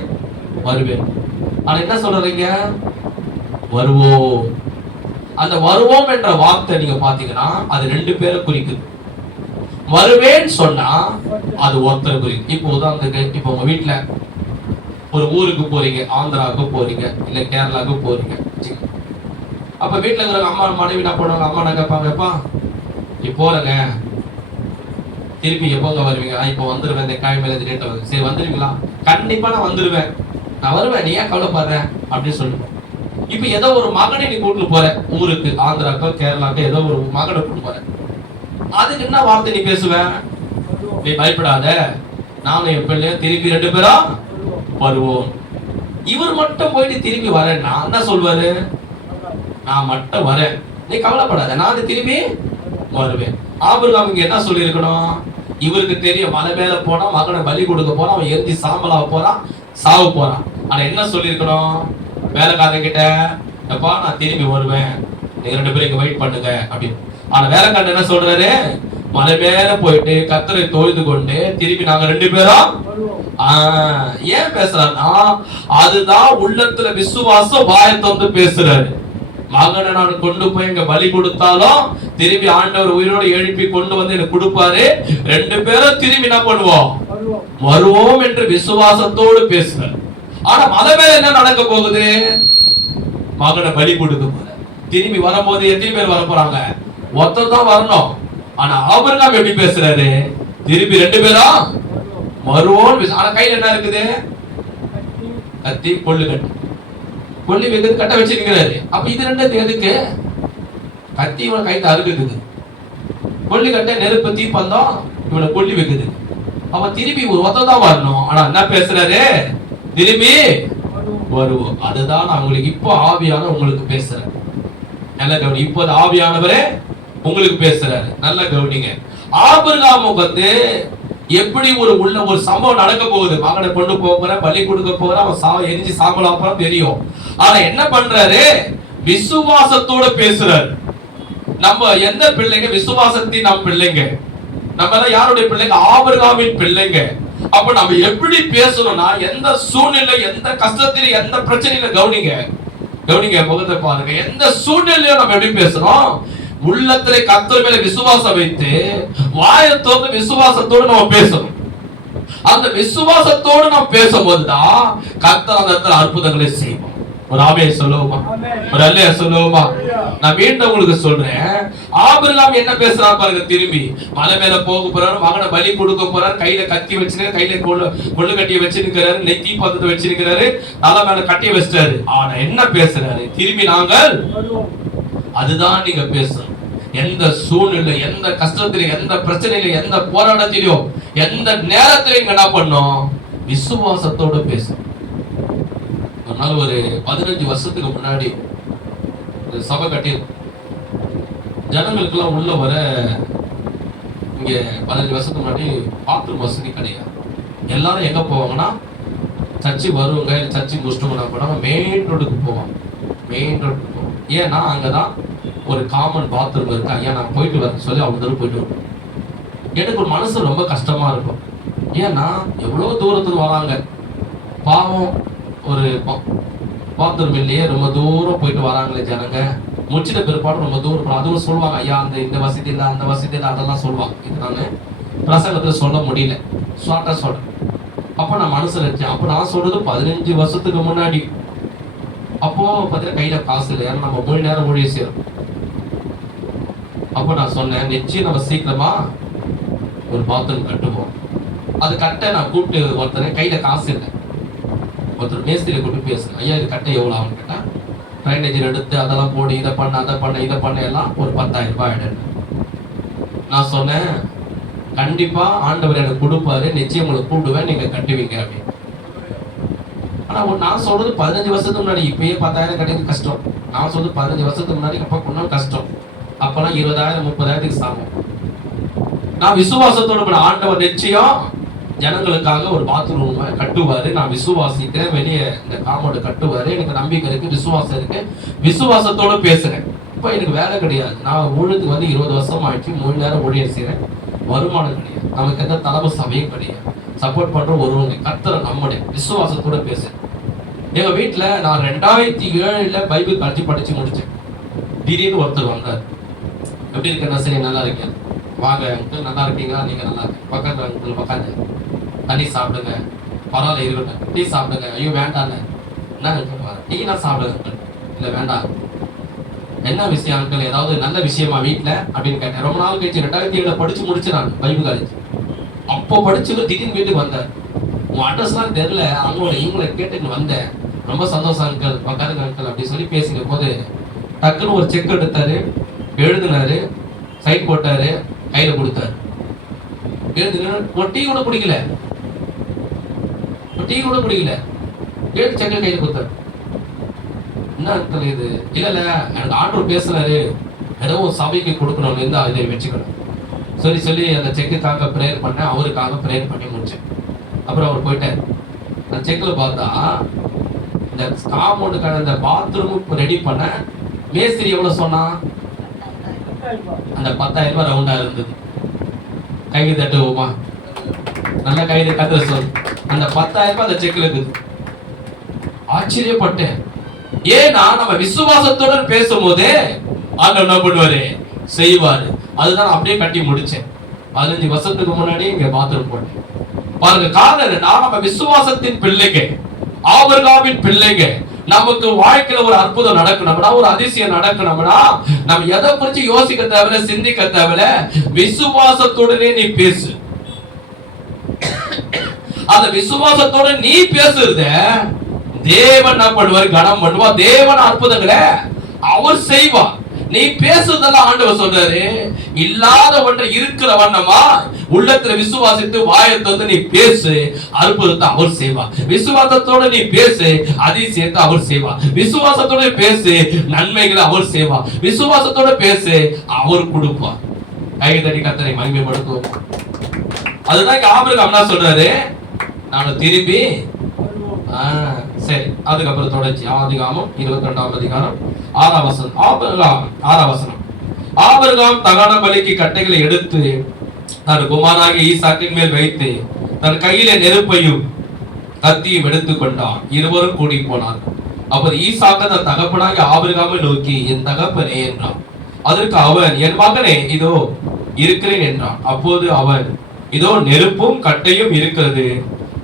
வருவேன். ஆனா என்ன சொல்றீங்க? வருவோம். அந்த வருவோம் என்ற வார்த்தை நீங்க பாத்தீங்கன்னா அது 2 பேரை குறிக்குது. வருவேன்னு சொன்னா அது ஒருத்தர் குறிக்கும். இப்போ உதாரணத்துக்கு, இப்போ உங்க வீட்டுல ஒரு ஊருக்கு போறீங்க, ஆந்திராவுக்கு போறீங்க, இல்ல கேரளாவுக்கு போறீங்க. அப்ப வீட்டுல இருக்கிற அம்மா மனைவி என்ன பண்ணுவாங்க? அம்மா என்ன கேட்பாங்கப்பா, நீ போறங்க, திருப்பி எப்போங்க வருவீங்க? இப்போ வந்துருவேன், இந்த காய் மேல ரேட் வருது. சரி வந்துருவீங்களா? கண்டிப்பா நான் வந்துருவேன், நான் வருவேன், நீ ஏன் கவலைப்படுற அப்படின்னு சொல்லுவேன். இப்ப ஏதோ ஒரு மகனை நீ கூட்டு போற ஊருக்கு, ஆந்திராக்கோ கேரளாக்கோ ஏதோ ஒரு மகனை கூட்டு போற, அதுக்கு என்ன வார்த்தை நீ பேசுவ? நீ பயப்படாத, நானும் என் பிள்ளையும் திரும்பி 2 பேரும் வருவோம். இவர் மட்டும் போயிட்டு திரும்பி வரேன், நான் என்ன சொல்வாரு? நான் மட்டும் வரேன், நீ கவலைப்படாத, நான் திரும்பி வருவேன். ஆபிரகாம் இங்க என்ன சொல்லி இருக்கணும்? இவருக்கு தெரியும் மலை மேல போனா மகனை பலி கொடுக்க போறான், அவன் எரிஞ்சு சாம்பலாக போறான், சாவு போறான். ஆனா என்ன சொல்லி இருக்கணும்? வேலைக்காரன் கிட்ட, எப்பா நான் திரும்பி வருவேன், நீங்க 2 பேரும் இங்க வெயிட் பண்ணுங்க அப்படின்னு. ஆனா வேலைக்காரன் என்ன சொல்றாரு? மலை மேல போயிட்டு கர்த்தரை தொழுது கொண்டு திருப்பி நாங்க 2 பேரும் ஏன் பேசுறாருன்னா, அதுதான் உள்ளத்துல விசுவாசம் வாயை திறந்து பேசுறாரு. மகனை நான் கொண்டு போய் இங்க பலி கொடுத்தாலும் திரும்பி ஆண்டவர் உயிரோடு எழுப்பி கொண்டு வந்து எனக்கு கொடுப்பாரு, 2 பேரும் திரும்பி என்ன பண்ணுவோம்? வருவோம் என்று விசுவாசத்தோடு பேசுறாரு. ஆனா மலை மேல என்ன நடக்க போகுது? மகனை பலி கொடுக்க போற. திரும்பி வரும்போது எத்தனை பேர் வர போறாங்க? ஒருத்தர் தான் வரணும். ஆனா ஆபிரகாம் எப்படி பேசுறாரு? திருப்பி 2 பேரும் வருவோம். ஆனா கையில என்ன இருக்குது? கத்தி, கொள்ளு கட்டி. கொல்லி வைக்கிறது கட்ட வச்சிருக்கிறாரு. அப்ப இது 2 எதுக்கு? கத்தி இவனை கைத்து அறுக்குது, கொல்லி கட்ட நெருப்பு தீப்பந்தம் இவனை கொல்லி வைக்குது. அவன் திருப்பி ஒரு ஒத்ததான் வரணும். ஆனா என்ன பேசுறாரு? திரும்பி வருவோம். அதுதான் நான் உங்களுக்கு இப்போ ஆவியான உங்களுக்கு பேசுறேன். நல்ல கவனி, இப்போது ஆவியானவரே உங்களுக்கு பேசுறாரு. நல்ல கவனிங்க. ஆபிரகாமுக்கு வந்து எப்படி ஒரு சம்பவம் நடக்க போகுது? மகனை கொண்டு போற, பலி கொடுக்க போற, அவன் எரிஞ்சு சாம்பலா போறான் தெரியும். ஆனா என்ன பண்றாரு? விசுவாசத்தோட பேசுறாரு. நம்ம எந்த பிள்ளைங்க? விசுவாசத்தின் நம் பிள்ளைங்க. நம்ம தான் யாருடைய பிள்ளைங்க? ஆபிரகாமின் பிள்ளைங்க. அப்ப நம்ம எப்படி பேசணும்னா, எந்த சூழ்நிலை, எந்த கஷ்டத்தில, எந்த பிரச்சனையில, கவனிங்க முகத்தை பாருங்க, எந்த சூழ்நிலையில நம்ம எப்படி பேசுறோம்? உள்ளத்திலே கர்த்தர் மேல விசுவாசம் வைத்து வாயை திறந்து விசுவாசத்தோடு நம்ம பேசணும். அந்த விசுவாசத்தோடு நாம் பேசும்போதுதான் கர்த்தர் அந்த இடத்துல அற்புதங்களை செய்வோம். ஒரு ஆமென் சொல்லுவோமா? ஒரு அல்லேலூயா சொல்லுவோமா? நான் மீண்டும் உங்களுக்கு சொல்றேன், ஆபிரகாம் என்ன பேசுறாரு பாருங்க. திரும்பி மலை மேல போக போறாரு, மகனை பலி கொடுக்க போறாரு, கையில கத்தி வச்சிருக்காரு, கையில கொள்ளு கட்டிய வச்சிருக்கிறாரு, நெத்தி பந்தத்தை வச்சிருக்கிறாரு, தலை மேல கட்டிய வச்சிட்டாரு. ஆனா என்ன பேசுறாரு? திரும்பி நாங்கள். அதுதான் நீங்க பேசணும். எந்த சூழ்நிலை, எந்த கஷ்டத்தில, எந்த பிரச்சனையில, எந்த போராட்டத்திலோ, எந்த நேரத்திலையும் என்ன பண்ணும்? விசுவாசத்தோட பேசணும். ஒரு நாள் ஒரு 15 வருஷத்துக்கு முன்னாடி சபை கட்டி ஜனங்களுக்கெல்லாம் உள்ள வர, இங்க 15 வருஷத்துக்கு முன்னாடி பாத்ரூம் வசதி கிடையாது. எல்லாரும் எங்க போவாங்கன்னா, சர்ச்சு வருவாங்க, சர்ச்சு முடிச்சுட்டு போனா மெயின் ரோடுக்கு போவாங்க. மெயின் ரோடுக்கு போவோம். ஏன்னா அங்கதான் ஒரு காமன் பாத்ரூம் இருக்கு. ஐயா நான் போயிட்டு வரேன் சொல்லி அவங்க தூரம் போயிட்டு வருவோம். எனக்கு ஒரு மனசு ரொம்ப கஷ்டமா இருக்கும். ஏன்னா எவ்வளவு தூரத்துல வராங்க, பாவம், ஒரு பாத்ரூம் இல்லையே, ரொம்ப தூரம் போயிட்டு வராங்களே ஜனங்க. முடிச்சிட்ட பிற்பாடு ரொம்ப தூரம் அதுவும் சொல்லுவாங்க, ஐயா இந்த வசதி இல்லை, அந்த வசதி இல்லை, அதெல்லாம் சொல்லுவாங்க. இது நான் பிரசங்கத்துல சொல்ல முடியல, ஷார்ட்டா சொல்றேன். அப்ப நான் மனசுல வச்சேன். அப்ப நான் சொல்றது 15 வருஷத்துக்கு முன்னாடி. அப்போ பார்த்தீங்கன்னா கையில காசு இல்லை, ஏன்னா நம்ம 3 நேரம் ஊழிய செய்யறோம். அப்போ நான் சொன்னேன், நிச்சயம் நம்ம சீக்கிரமா ஒரு பாத்ரூம் கட்டுவோம். அது கட்ட நான் கூப்பிட்டு ஒருத்தனை, கையில காசு இல்லை, ஒருத்தர் மேஸ்திரியை கூப்பிட்டு பேசுங்க, ஐயா இது கட்ட எவ்வளோ ஆகும் கேட்டா, ட்ரைனேஜ் எடுத்து அதெல்லாம் போடு, இதை பண்ண, அதை பண்ண, இதை பண்ண, எல்லாம் ஒரு 10,000 ரூபாய் ஆயிடு. நான் சொன்னேன், கண்டிப்பா ஆண்டவர் எனக்கு கொடுப்பாரு, நிச்சயம் உங்களுக்கு கூப்பிடுவேன், நீங்க கட்டுவீங்க அப்படின்னு. ஆனா நான் சொல்றது 15 வருஷத்துக்கு முன்னாடி. இப்பயே 10,000 கட்டுறது கஷ்டம். நான் சொல்றது 15 வருஷத்துக்கு முன்னாடி. அப்ப கொஞ்சம் கஷ்டம். அப்பெல்லாம் 20,000 30,000 சாமம். நான் விசுவாசத்தோட ஆண்டவர் நிச்சயம் ஜனங்களுக்காக ஒரு பாத்ரூம் கட்டுவாரு, நான் விசுவாசிக்கிறேன், வெளியே இந்த காம்பவுண்ட் கட்டுவாரு, எனக்கு நம்பிக்கை இருக்கு, விசுவாசம் இருக்கு, விசுவாசத்தோட பேசுறேன். இப்ப எனக்கு வேலை கிடையாது, நான் ஊழியத்துக்கு வந்து 20 வருஷம் ஆயிடுச்சு, 3 நேரம் ஊழியர் செய்யறேன், வருமானம் கிடையாது, நமக்கு எந்த தலைமை சபையும் கிடையாது, சப்போர்ட் பண்ற ஒருவங்க கர்த்தரை நம்முடைய விசுவாசத்தோட பேசுறேன். எங்க வீட்டுல நான் 2007 பைபிள் கட்சி படிச்சு முடிச்சேன். திடீர்னு ஒருத்தர் வந்தார், எப்படி இருக்க? சரி, நல்லா இருக்கேன், வாங்க அங்கிள், நல்லா இருக்கீங்களா? நீங்க நல்லா இருக்கு, பக்கத்துல அங்கிள் உட்காந்து தண்ணி சாப்பிடுங்க, பரவாயில்ல இருக்கட்டும், டீ சாப்பிடுங்க. ஐயோ வேண்டாம், என்ன டீ நான் சாப்பிடுங்க அங்கிள். இல்ல வேண்டாம். என்ன விஷயம் அங்கிள்? ஏதாவது நல்ல விஷயமா வீட்டுல அப்படின்னு கேட்டேன். ரொம்ப நாள் கழிச்சு 2007 படிச்சு முடிச்சு நான் பைபிள் காலேஜ். அப்போ படிச்சு திடீர்னு வீட்டுக்கு வந்தார். உன் அட்ரஸ் எல்லாம் தெரியல, அவங்களோட இவங்களை கேட்டுன்னு வந்தேன், ரொம்ப சந்தோஷம் அங்கிள், உட்காருங்க அங்கிள் அப்படி சொல்லி பேசிக்கும் போது டக்குன்னு ஒரு செக் எடுத்தாரு, எழுதினாரு, சைட் போட்டாரு, கையில கொடுத்தாரு. எழுதுன ஒரு டீ கூட குடிக்கல, டீ கூட குடிக்கல, எழுதி செக்க கையில கொடுத்தாரு. என்ன அர்த்தம் இது? இல்ல எனக்கு ஆண்டவர் பேசுறாரு, ஏதோ ஒரு சபைக்கு கொடுக்கணும், இருந்தா இதை வச்சுக்கணும் சொல்லி சொல்லி அந்த செக்குக்காக ப்ரேயர் பண்ண, அவருக்காக ப்ரேயர் பண்ணி முடிச்சேன். அப்புறம் அவர் போயிட்டார். அந்த செக்ல பார்த்தா இந்த காம்பவுண்டுக்கான இந்த பாத்ரூம் ரெடி பண்ண மேஸ்திரி எவ்வளவு சொன்னா, அந்த 10,000 ரூபாய் ரவுண்டா இருந்தது. கைது தட்டுவோமா? நல்ல கைது கத்துற சொல். அந்த 10,000 ரூபாய் அந்த செக்ல இருக்குது. ஆச்சரியப்பட்டேன். ஏன்னா நம்ம விசுவாசத்துடன் பேசும்போதே ஆண்டவர் என்ன பண்ணுவாரு? செய்வாரு. அதுதான் அப்படியே கட்டி முடிச்சேன். 15 வருஷத்துக்கு முன்னாடி இங்க பாத்ரூம் போட்டேன். பாருங்க, காரணம் என்னன்னா நம்ம விசுவாசத்தின் பிள்ளைங்க, ஆபிரகாமின் பிள்ளைங்க. நமக்கு வாழ்க்கையில ஒரு அற்புதம் நடக்கணும்னா, ஒரு அதிசயம் நடக்கணும்னா, நம்ம எதை குறிச்சு யோசிக்க தேவையில்ல, சிந்திக்க தேவையில்ல. விசுவாசத்துடனே நீ பேசு. அந்த விசுவாசத்தோட நீ பேசுறத தேவன் என்ன பண்ணுவார்? கனம் பண்ணுவார். தேவன் அற்புதங்களை அவர் செய்வார். நீ பேசுறதெல்லாம் ஆண்டவர் சொல்றாரு, இல்லாத ஒன்றை இருக்கிற வண்ணமா உள்ளத்துல விசுவாசித்து வாயத்தை வந்து நீ பேசு, அற்புதத்தை அவர் செய்வார். விசுவாசத்தோட நீ பேசு, அதிசயத்தை அவர் செய்வார். விசுவாசத்தோட பேசு, நன்மைகளை அவர் செய்வார். விசுவாசத்தோட பேசு, அவர் கொடுப்பார். கைதடி கர்த்தரை மகிமைப்படுத்துவோம். அதுதான் ஆபிரகாம் என்ன சொல்றாரு? நான் திரும்பி சரி. அதுக்கப்புறம் தொடர்ச்சி ஆதிகாமம் 22ஆம் அதிகாரம் 6ஆம் வசனம். ஆபிரகாம் 6ஆம் வசனம். ஆபிரகாம் தகன பலிக்கு கட்டைகளை எடுத்து தன் குமாரனாகிய ஈசாக்கின் மேல் வைத்து தன் கையிலே நெருப்பையும் கத்தியும் எடுத்துக் கொண்டான். இருவரும் கூடி போனார். அப்போது ஈசாக்கு தன் தகப்பனாகிய ஆபிரகாமை நோக்கி, என் தகப்பனே என்றான். அதற்கு அவன், என் மகனே இதோ இருக்கிறேன் என்றான். அப்போது அவன், இதோ நெருப்பும் கட்டையும் இருக்கிறது,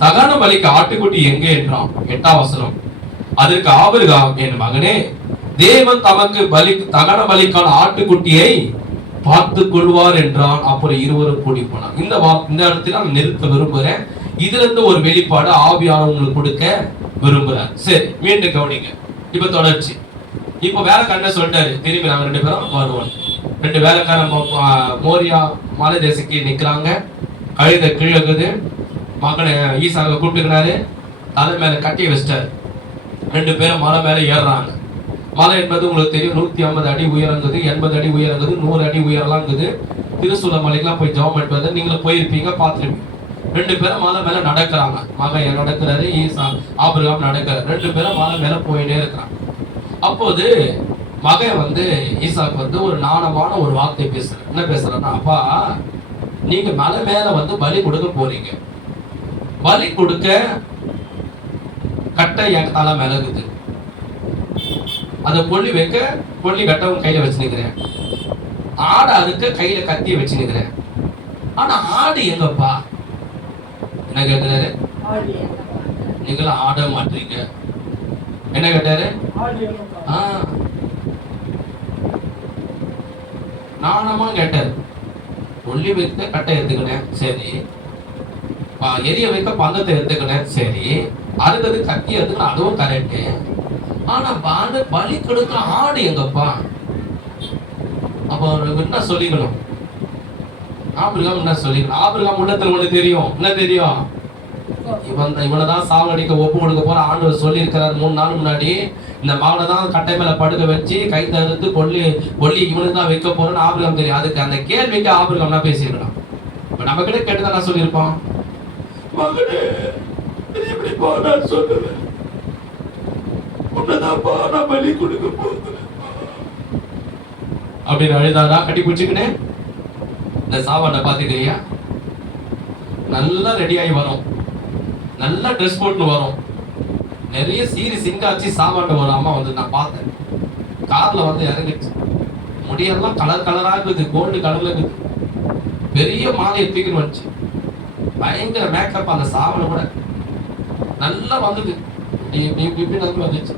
தகன பலிக்கு ஆட்டுக்குட்டி எங்கே என்றான். 8ஆம் வசனம். அதற்கு ஆபிரகாம், என் மகனே, தேவன் தமக்கு தகன பலிக்கான ஆட்டுக்குட்டியை பார்த்துக் கொள்வார் என்றான். அப்புறம் இருவரும் கூடி போனார். இந்த இடத்துல நான் நிறுத்த விரும்புகிறேன். இதுல இருந்து ஒரு வெளிப்பாடு ஆவியானவங்களுக்கு கொடுக்க விரும்புறேன். சரி, மீண்டும் கவனிங்க. இப்ப தொடர்ச்சி. இப்ப வேலைக்காரன் சொல்லிட்டாரு, திரும்பி நாங்க 2 பேரும் வருவோம். 2 வேலைக்காரன் மோரியா மலை தேசக்கு நிக்கிறாங்க. கழுத கீழக்குது. மகனை ஈசாக கூப்பிட்டுக்கிறாரு. தலை மேல கட்டி வச்சிட்டாரு. 2 பேரும் மலை மேல ஏறுறாங்க. மலை என்பது உங்களுக்கு தெரியும், 150 அடி உயரங்குது, 80 அடி உயரங்குது, 100 அடி உயரலாங்குது. திருசூல மலைக்கெல்லாம் போய் ஜெபம் எடுப்பது நீங்களும் போயிருப்பீங்க, பார்த்துருப்பீங்க. 2 பேரும் மலை மேல நடக்கிறாங்க. மகன் நடக்கிறாரு, ஈசா ஆபிரகாம் நடக்கிறாரு. 2 பேரும் மலை மேல போயிட்டே இருக்கிறாங்க. அப்போது மகன் வந்து ஈசாக்கு வந்து ஒரு நாணமான ஒரு வார்த்தை பேசுற. என்ன பேசுறன்னா, அப்பா நீங்க மலை மேல வந்து பலி கொடுக்க போறீங்க. பலி கொடுக்க கட்டை என் தலை மிளகுது. அதை கொல்லி வைக்க கொல்லி கட்டவும் கையில வச்சு நிக்கிறேன். ஆடை அறுக்க கையில கத்திய வச்சு நிக்கிறேன். ஆனா ஆடு எங்கப்பா? என்ன கேட்கிறாரு? நீங்களும் ஆட மாட்டீங்க. என்ன கேட்டாரு? நாணமா கேட்டாரு. கொல்லி வைக்க கட்டை எடுத்துக்கினேன், சரி. எரிய வைக்க பந்தத்தை எடுத்துக்கினேன், சரி. அறுக்கிறது கத்தி எடுத்துக்கணும், அதுவும் கரெக்டு. ஆனா பலி கொடுக்க ஆடு எங்கப்பா? அப்ப என்ன சொல்லிக்கணும்? ஆபிரகாம் என்ன சொல்லிக்கணும்? ஆபிரகாம் உள்ளத்துல ஒண்ணு தெரியும். என்ன தெரியும்? இவனதான் சாவடிக்க ஒப்பு கொடுக்க போற ஆண்டவர் சொல்லி இருக்கிறார் 3 நாள் முன்னாடி. இந்த மகனை தான் கட்டை மேல படுக்க வச்சு கை தடுத்து கொல்லி இவனுக்கு தான் வைக்க போறேன்னு ஆபிரகாம் தெரியும். அதுக்கு அந்த கேள்விக்கு ஆபிரகாம் என்ன பேசியிருக்கணும்? இப்ப நம்ம கிட்ட கேட்டுதான் நான் சொல்லியிருப்போம், மகனே எப்படிப்பா நான் சொல்லுவேன், உன்னதாப்பா நான் பலி கொடுக்க போகிறேன் அப்படின்னு அழுதாரா? கட்டி பிடிச்சுக்கினே இந்த சாப்பாட்டை பாத்துக்கிறியா? நல்லா ரெடி ஆகி வரும், நல்லா ட்ரெஸ் போட்டு வரும், நிறைய சீரி சிங்காச்சி சாப்பாட்டு வரும். அம்மா வந்து நான் பார்த்தேன், கார்ல வந்து இறங்கிச்சு. முடியெல்லாம் கலர் கலரா இருக்குது, கோல்டு கலர்ல இருக்குது. பெரிய மாலையை தூக்கின்னு வந்துச்சு. பயங்கர மேக்கப். அந்த சாவனை கூட நல்லா வந்தது, வந்துச்சு.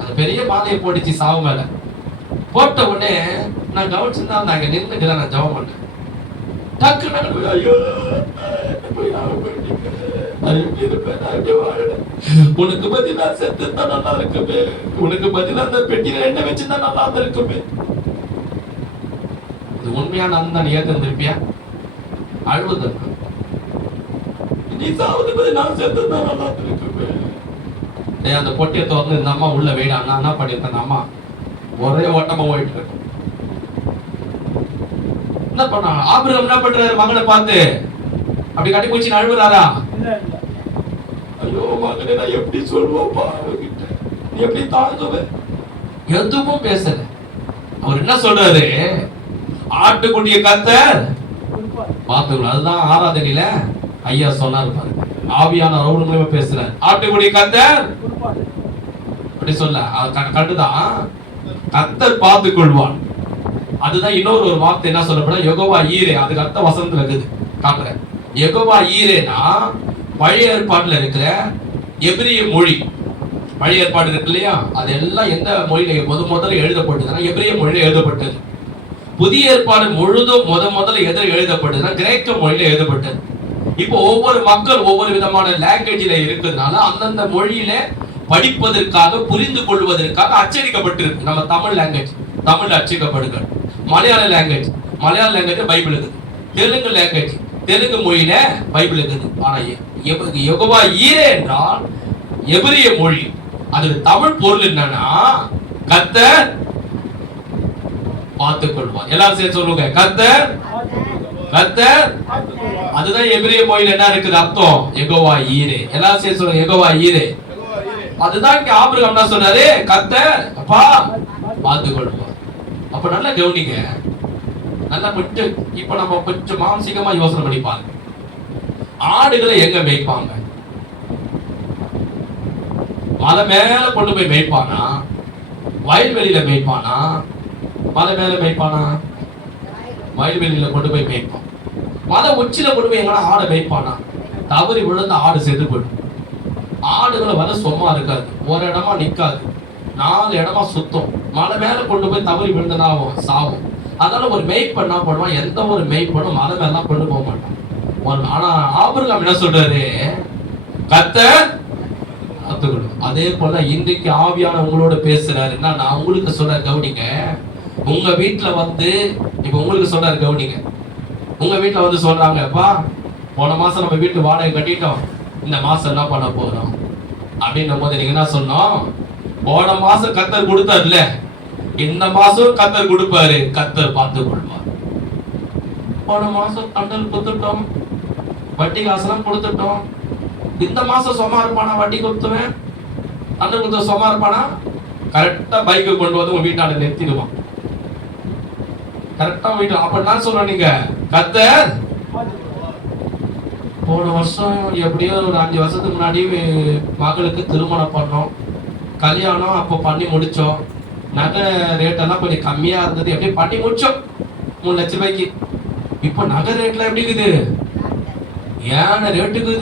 அந்த பெரிய மாலையை போட்டுச்சு சாவு மேல. போட்ட உடனே நான் கவனிச்சுதான் நாங்க நின்றுக்கிறேன். நான் ஜெபம் பண்ணேன். டக்குன்னு ஐயோ உனக்கு பதிலா செத்து தான் நல்லா இருக்குமே, உனக்கு பதிலா அந்த பெட்டியில என்ன வச்சுதான் நல்லா இருக்குமே. இது உண்மையான அந்த நீ ஏத்திருந்திருப்பியா? அழுவது நீ சாவது பதில் நான் செத்து தான் நல்லா இருக்குமே. அந்த பொட்டியை திறந்து இந்த அம்மா உள்ள வெயிடா என்ன பண்ணிருக்கேன், அம்மா ஒரே ஓட்டமா போயிட்டு இருக்கு. என்ன பண்ணா ஆபிரகாம் என்ன பண்றாரு, மகனை பார்த்து அப்படி கட்டி போச்சு அழுவுறாரா? ஐயோ மகனே நான் எப்படி சொல்லுவோப்பா அவர்கிட்ட, நீ எப்படி தாங்குவ? எதுவும் பேசல. அவர் என்ன சொல்றாரு, ஆட்டுக்குட்டிய கர்த்தர் பார்த்துக்கணும். அதுதான் ஆராதனையில ஐயா சொன்னாரு பாருங்க, ஆவியான ரவுண்ட் மூலமா பேசுறாரு. ஆட்டுக்குட்டிய கர்த்தர் அப்படி சொல்ல கண்டுதான் கர்த்தர் பார்த்துக் கொள்வான். அதுதான் இன்னொரு ஒரு வார்த்தை என்ன சொல்லப்படும், யெகோவா ஈரே. அதுக்கு அர்த்தம் வசனத்துல இருக்குது காட்டுறேன். யெகோவா ஈரேனா பழைய ஏற்பாட்டுல இருக்கிற எபிரிய மொழி. பழைய ஏற்பாடு இருக்கு இல்லையா, அதெல்லாம் எந்த மொழியில முதல்ல எழுதப்பட்டதுன்னா எபிரிய மொழியில எழுதப்பட்டது. புதிய ஏற்பாடு முழுதும் முதல்ல எதில் எழுதப்பட்டதுன்னா கிரேக்க மொழியில எழுதப்பட்டது. இப்போ ஒவ்வொரு மக்கள் ஒவ்வொரு விதமான லாங்குவேஜ்ல இருக்கிறதுனால அந்தந்த மொழியில படிப்பதற்காக புரிந்து கொள்வதற்காக அச்சடிக்கப்பட்டிருக்கு. நம்ம தமிழ் லாங்குவேஜ் தமிழ்ல அச்சடிக்கப்படுகிறது, மலையாள லாங்குவேஜ் பைபிள் இருக்குது, தெலுங்கு லாங்குவேஜ் தெலுங்கு மொழியில பைபிள் இருக்குது. ஆனா யெகோவா ஈரே என்றால் எபிரிய மொழி. அதுக்கு தமிழ் பொருள் என்னன்னா கர்த்தர் பார்த்துக் கொள்வார். எல்லாரும் சேர்த்து சொல்லுங்க, கர்த்தர் கர்த்தர். அதுதான் எபிரிய மொழியில என்ன இருக்குது அர்த்தம், யெகோவா ஈரே. எல்லாரும் சேர்த்து சொல்லுங்க, யெகோவா ஈரே. அதுதான் இங்க ஆபிரகாம் என்ன சொன்னாரு, கர்த்தர் அப்பா பார்த்துக் கொள்வார். அப்ப நல்லா கவனிங்க, நல்லா கொஞ்சம் இப்ப நம்ம கொஞ்சம் மானசீகமா யோசனை பண்ணி பாருங்க. ஆடுகளை எங்க மேய்ப்பாங்க? மலை மேல கொண்டு போய் மேய்ப்பானா, வயல்வெளியில மேய்ப்பானா? மலை மேல மேய்ப்பானா, வயல்வெளியில கொண்டு போய் மேய்ப்பான். மலை உச்சியில கொண்டு போய் எங்கன்னா ஆடை மேய்ப்பானா? தவறி விழுந்து ஆடு செத்து போயிடும். ஆடுகளை வர சும்மா இருக்காது, ஒரு இடமா நிக்காது, 4 இடமா சுத்தம். மலை மேல கொண்டு போய் தவறி விழுந்தனாவும் சாவும். அதனால ஒரு மேய்ப்பன் என்ன பண்ணுவான், எந்த ஒரு மேய்ப்பனும் மலை மேல கொண்டு போக மாட்டான். ஆனா ஆபிரகாம் என்ன சொல்றாரு, கர்த்தர் பார்த்துக்கணும். அதே போல இன்றைக்கு ஆவியான உங்களோட பேசுறாரு. நான் உங்களுக்கு சொல்ற கவனிங்க. உங்க வீட்டுல வந்து இப்ப உங்களுக்கு சொல்றாரு கவனிங்க. உங்க வீட்டுல வந்து சொல்றாங்க, அப்பா போன மாசம் நம்ம வீட்டு வாடகை கட்டிட்டோம், இந்த மாசம் என்ன பண்ண போறோம் அப்படின்னும் போது நீங்க என்ன சொன்னோம், போன மாசம் கர்த்தர் கொடுத்தாருல, இந்த மாசம் கர்த்தர் கொடுப்பாரு, கர்த்தர் பார்த்துக் கொள்வார். போன மாசம் கண்டல் கொடுத்துட்டோம், வட்டி காசுலாம் கொடுத்துட்டோம், இந்த மாசம் சும்மா இருப்பானா? வட்டி கொடுத்துவேன், கண்டல் கொடுத்த சும்மா இருப்பானா? கரெக்டா பைக்கை கொண்டு வந்து உங்க வீட்டாண்ட நிறுத்திடுவான். கரெக்டா வீட்டு அப்ப என்ன சொல்ற நீங்க, கர்த்தர் போன வருஷம் எப்படியோ ஒரு 5 வருஷத்துக்கு முன்னாடி மகளுக்கு திருமணம் பண்ணோம், கல்யாணம் அப்போ பண்ணி முடிச்சோம், நகை ரேட்டெல்லாம் கொஞ்சம் கம்மியா இருந்தது, எப்படி பண்ணி முடிச்சோம் 3 லட்சம் ரூபாய்க்கு. இப்போ நகை ரேட்ல எப்படி இருக்குது, ஏன ரேட்டுக்கு.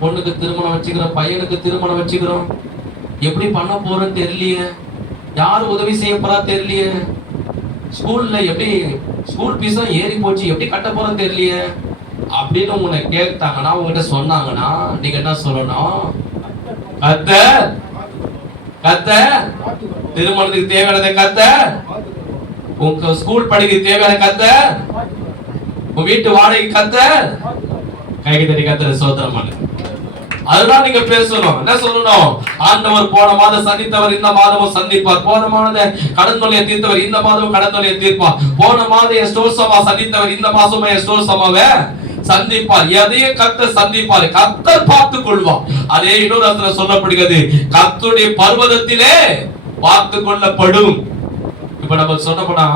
பொண்ணுக்கு திருமணம் வச்சுக்கிறோம், பையனுக்கு திருமணம் வச்சுக்கிறோம், எப்படி பண்ண போறோன்னு தெரியலையே, யாரு உதவி செய்ய போறா தெரியலையே, ஸ்கூல்ல எப்படி ஸ்கூல் ஃபீஸும் ஏறி போச்சு, எப்படி கட்ட போறோன்னு தெரியலையே அப்படின்னு உங்களை கேட்டாங்கன்னா, உங்ககிட்ட சொன்னாங்கன்னா நீங்க என்ன சொல்லணும், கர்த்தர் கர்த்தர் திருமணத்துக்கு தேவையானதை கர்த்தர், உங்க ஸ்கூல் படிக்க தேவையான கர்த்தர், உங்க வீட்டு வாடகை கர்த்தர், கைக்கு தட்டி கர்த்தர் சோதரம் பண்ணுங்க. அதுதான் நீங்க பேசணும். என்ன சொல்லணும், ஆண்டவர் போன மாதம் சந்தித்தவர் இந்த மாதமும் சந்திப்பார், போன மாதம் கடன் தொல்லையை தீர்த்தவர் இந்த மாதமும் கடன் தொல்லையை தீர்ப்பார், போன மாதம் என் ஸ்டோர் சமா சந்தித்தவர் இந்த மாசமும் என் ஸ்டோர் சமாவை சந்திப்பார், எதையும் கர்த்தர் சந்திப்பார், கர்த்தர் பார்த்துக் கொள்வார். அதே இன்னொரு இடத்துல சொல்லப்படுகிறது, கர்த்தருடைய பர்வதத்திலே பார்த்துக் கொள்ளப்படும். இப்ப நம்ம சொன்னோம்னா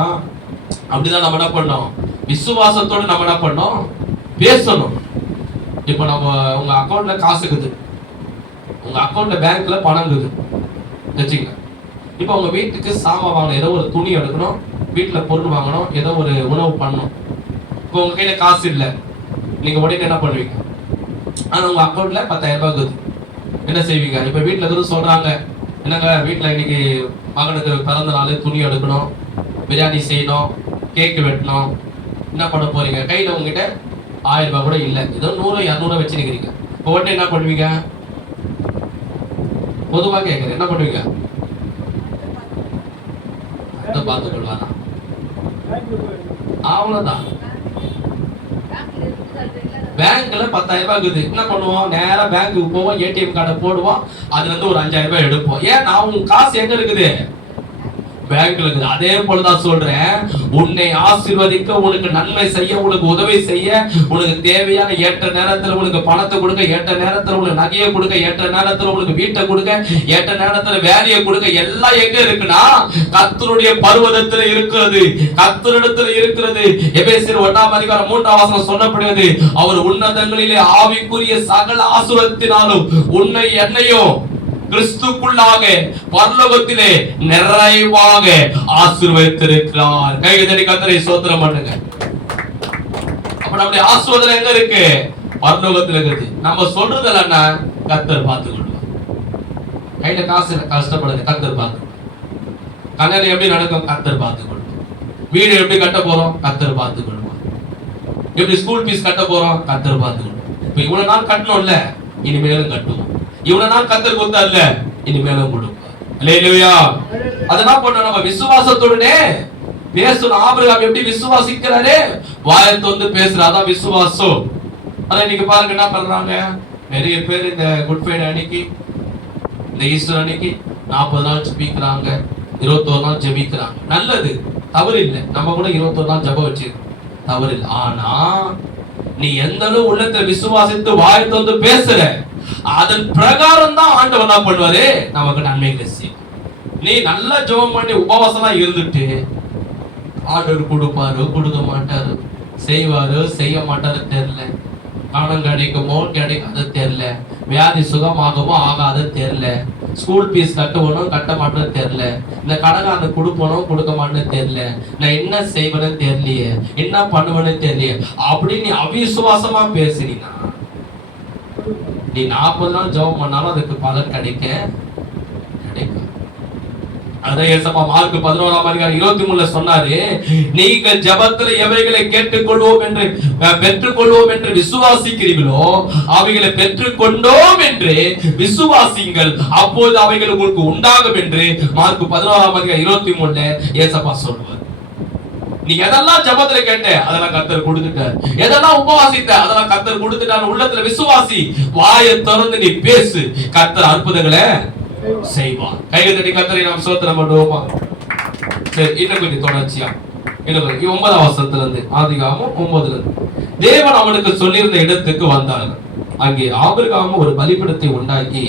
அப்படிதான் நம்ம என்ன பண்ணோம், விசுவாசத்தோடு நம்ம என்ன பண்ணோம், பேசணும். இப்ப நம்ம உங்க அக்கௌண்ட்ல காசு இருக்குது, உங்க அக்கௌண்ட்ல பேங்க்ல பணம் இருக்குது வச்சுங்க. இப்ப உங்க வீட்டுக்கு சாமான் வாங்கணும், ஏதோ ஒரு துணி எடுக்கணும், வீட்டுல பொருள் வாங்கணும், ஏதோ ஒரு உணவு பண்ணணும். இப்ப உங்க கையில காசு இல்லை, நீங்க உடனே என்ன பண்ணுவீங்க, ஆனா உங்க அக்கௌண்ட்ல 10,000 ரூபாய் இருக்குது, என்ன செய்வீங்க? இப்ப வீட்டுல இருந்து சொல்றாங்க, என்னங்க வீட்டுல இன்னைக்கு மகனுக்கு பிறந்த நாள், துணி எடுக்கணும், பிரியாணி செய்யணும், கேக் வெட்டணும், என்ன பண்ண போறீங்க? கையில உங்ககிட்ட 1000 ரூபாய் கூட இல்ல, ஏதோ 100 200 வச்சிருக்கீங்க. இப்போ உடனே என்ன பண்ணுவீங்க? பொதுவா கேட்கிறேன், என்ன பண்ணுவீங்க? பார்த்துக் கொள்வாரா? அவ்வளவுதான். பேங்க்ல 10,000 ரூபாய் இருக்குது, என்ன பண்ணுவோம்? நேரா பேங்க்குக்கு போவோம், ஏடிஎம் கார்டை போடுவோம், அதுல இருந்து ஒரு 5,000 ரூபாய் எடுப்போம். ஏன்? நான் உன் காசு எங்க இருக்குது? பேங்க்ல இருக்குது. அதே போலதான் சொல்றேன், உன்னை ஆசீர்வதிக்க, உனக்கு நன்மை செய்ய, உனக்கு உதவி செய்ய, உனக்கு தேவையான ஏற்ற நேரத்துல உனக்கு பணத்தை கொடுக்க, ஏற்ற நேரத்துல உனக்கு நகையை கொடுக்க, ஏற்ற நேரத்துல உனக்கு வீட்டை கொடுக்க, ஏற்ற நேரத்துல வேலையை கொடுக்க, எல்லாம் எங்க இருக்குன்னா கர்த்தருடைய பர்வதத்துல இருக்கிறது, கர்த்தரிடத்துல இருக்கிறது. எபேசியர் 1:3 சொல்லப்படுகிறது, அவர் உன்னதங்களிலே ஆவிக்குரிய சகல ஆசீர்வாதத்தினாலும் உன்னை என்னையும் கிறிஸ்துக்குள்ளாக பரலோகத்திலே நிறைவாக ஆசீர்வதித்திருக்கிறார். கைதடி கர்த்தரை ஸ்தோத்திரம் பண்ணுங்க. அப்ப நம்முடைய ஆசீர்வாதம் எங்க இருக்கு? பரலோகத்துல இருக்குது. நம்ம சொல்றது என்ன? கர்த்தர் பார்த்துக்கொள்வார். கையில காசு கஷ்டப்படுது, கர்த்தர் பார்த்துக்கொள்வார். கல்யாணம் எப்படி நடக்கும்? கர்த்தர் பார்த்துக்கொள்வார். வீடு எப்படி கட்ட போறோம்? கர்த்தர் பார்த்துக்கொள்வார். எப்படி ஸ்கூல் ஃபீஸ் கட்ட போறோம்? கர்த்தர் பார்த்துக்கொள்வார். இப்ப இவ்வளவு நாள் கட்டணும்ல, இனிமேலும் கட்டுவோம். இவ்வளவு நாள் கர்த்தர் கொடுத்தார்ல, இனிமேலும் கொடுப்பார். அல்லேலூயா. அதனால பண்ண நம்ம விசுவாசத்தோடனே பேசணும். ஆபிரகாம் எப்படி விசுவாசிக்கிறாரு? வாயை திறந்து பேசுறாதான் விசுவாசம். ஆனா இன்னைக்கு பாருங்க என்ன பண்றாங்க, நிறைய பேர் இந்த குட் ஃப்ரைடே அன்னைக்கு, இந்த ஈஸ்டர் அன்னைக்கு 40 நாள் ஜெபிக்கிறாங்க, 21 நாள் ஜெபிக்கிறாங்க. நல்லது, தவறு இல்லை. நம்ம கூட 21 நாள் ஜெபம் வச்சிருக்கோம், தவறு இல்லை. ஆனா நீ எந்த அளவு உள்ளத்துல விசுவாசித்து வாயை திறந்து பேசுற, அதன் பிரகாரம் தான் ஆண்டவர் என்ன பண்ணுவாரு? நமக்கு நன்மைகளை செய்யும். நீ நல்லா ஜெபம் பண்ணி உபவாசமா இருந்துட்டு ஆண்டவர் கொடுப்பாரு, கொடுக்க மாட்டாரு, செய்வாரு, செய்ய மாட்டாரு தெரியல, பணம் கிடைக்குமோ கிடைக்காது தெரியல, வியாதி சுகமாகுமோ ஆகாது தெரியல, ஸ்கூல் ஃபீஸ் கட்டணும் கட்ட மாட்டேன்னு தெரியல, இந்த கடனை கொடுப்பனும் கொடுக்க மாட்டேன்னு தெரியல, நான் என்ன செய்வேன்னு தெரியலையே, என்ன பண்ணுவேன்னு தெரியலையே அப்படின்னு நீ அவிசுவாசமா பேசுறீங்கன்னா, நீ 40 நாள் ஜெபம் பண்ணாலும் அதுக்கு பலன் கிடைக்கும். அதை ஏசப்பா மார்க் 11:23 சொன்னாரு, நீங்கள் ஜெபத்தில் எவைகளை கேட்டுக்கொள்வோம் என்று பெற்றுக்கொள்வோம் என்று விசுவாசிக்கிறீர்களோ அவைகளை பெற்றுக்கொண்டோம் என்று விசுவாசிங்கள், அப்போது அவைகள் உங்களுக்கு உண்டாகும் என்று மார்க் 11:23 ஏசப்பா சொல்லுவார். நீ எதெல்லாம் ஜெபத்துல கேட்ட அதெல்லாம் கர்த்தர் கொடுத்துட்டார், எதெல்லாம் உபவாசித்த அதெல்லாம் கர்த்தர் கொடுத்துட்டார். உள்ளத்துல விசுவாசி, வாயை திறந்து நீ பேசு, கர்த்தர் அற்புதங்களை செய்வார். கையை தட்டி கர்த்தரை நாம் ஸ்தோத்திரம் பண்ணுவோமா? சரி, இன்னும் கொஞ்சம் தொடர்ச்சியா 9ஆம் வசனத்துல இருந்து, ஆதியாகமம் 9ல இருந்து, தேவன் அவனுக்கு சொல்லியிருந்த இடத்துக்கு வந்தார். அங்கே ஆபிரகாம் ஒரு பலிபீடத்தை உண்டாக்கி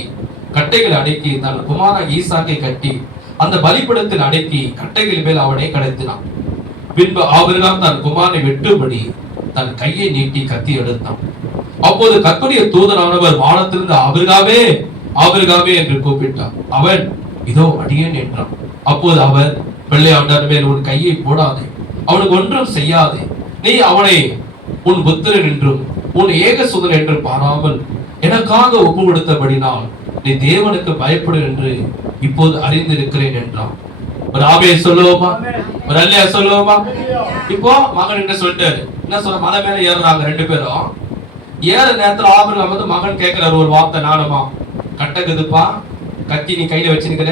கட்டைகளை அடக்கி தன் குமாரன் ஈசாக்கை கட்டி அந்த பலிபீடத்தில் அடக்கி கட்டைகள் மேல் அவனை கடத்தினான். பின்பு ஆபிரகாம் தன் குமாரனை வெட்டும்படி தன் கையை நீட்டி கத்தி எடுத்தான். அப்போது கர்த்தருடைய தூதனானவர் வானத்திலிருந்து ஆபிரகாமே ஆபிரகாமே என்று கூப்பிட்டார். அவன் இதோ அடியேன் என்றான். அப்போது அவர், பிள்ளையாண்டார் மேல் உன் கையை போடாதே, அவனுக்கு ஒன்றும் செய்யாதே, நீ அவனை உன் புத்திரன் என்றும் உன் ஏகசுதன் என்றும் பாராமல் எனக்காக ஒப்பு கொடுத்தபடினால் நீ தேவனுக்கு பயப்படு என்று இப்போது அறிந்திருக்கிறேன் என்றான். ஒரு ஆமே சொல்லுவோமா? ஒரு அல்லையா சொல்லுவோமா? இப்போ மகன் என்ன சொல்லிட்டாரு, என்ன சொல்ற, மலை மேல ஏறுறாங்க 2 பேரும். ஏற நேரத்துல ஆபிரகாம் வந்து மகன் கேட்கிறாரு ஒரு வார்த்தை, நானுமா கட்டக்குதுப்பா, கத்தி நீ கையில வச்சிருக்கிற,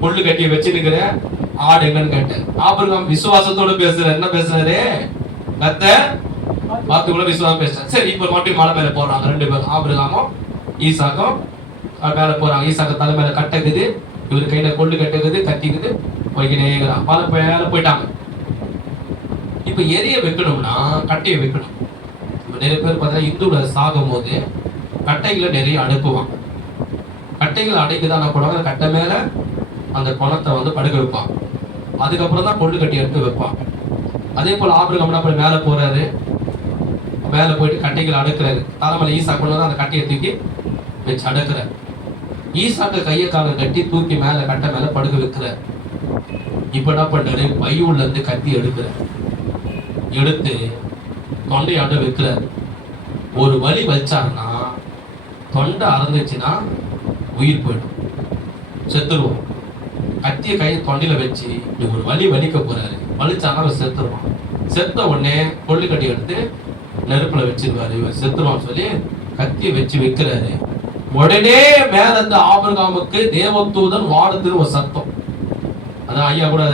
புல்லு கட்டிய வச்சிருக்கிற, ஆடு எங்கன்னு கேட்டேன். ஆபிரகாம் விசுவாசத்தோட பேசுற, என்ன பேசுறாரு, கத்த பார்த்து கூட விசுவாசம் பேசுறாரு. சரி, இப்ப மட்டும் மலை மேல போறாங்க 2 பேரும், ஆபிரகாமும் ஈசாக்கும் மேல போறாங்க. ஈசாக்கு தலை மேல கட்டக்குது, இவரு கையில கொள்ளு கட்டுக்குது, கத்திக்குது, போய்கினேங்கிறான். மலை மேல போயிட்டாங்க. இப்ப எரிய வைக்கணும்னா கட்டையை வைக்கணும். நிறைய பேர் பார்த்தா இந்துல சாகும் போது கட்டைகளை நிறைய அடுக்குவாங்க. கட்டைகளை அடைக்குதான் என்ன பண்ணுவாங்க, கட்டை மேல அந்த குணத்தை வந்து படுக்க வைப்பான். அதுக்கப்புறம் தான் கொள்ளு கட்டி எடுத்து வைப்பான். அதே போல ஆபிரகாம் என்ன பண்ணி மேல போறாரு, மேல போயிட்டு கட்டைகளை அடுக்கிறாரு. தலைமையில ஈசா கொண்டு அந்த கட்டையை தூக்கி வச்சு அடுக்கிறார். ஈசாக்கு கையை கால கட்டி தூக்கி மேல கட்டை மேல படுக்க வைக்கிறார். இப்ப என்ன பண்றாரு, பையுள்ள இருந்து கத்தி எடுக்கிறார், எடுத்து தொண்டையாண்ட வைக்கிறார். ஒரு வலி வச்சாருன்னா, தொண்டை அறந்துச்சுன்னா உயிர் போயிடும், செத்துருவோம். கத்திய கையை தொண்டையில வச்சு ஒரு வலி வலிக்க போறாரு, வலிச்சானா செத்துருவான். செத்த உடனே கொள்ளு கட்டி எடுத்து நெருப்புல வச்சிருவாரு. இவர் செத்துருவான்னு சொல்லி கத்தியை வச்சு வைக்கிறாரு. உடனே மேல இருந்த ஆபிரகாமுக்கு தேவதூதன் வானத்துல ஒரு சத்தம். அதான் ஐயா கூட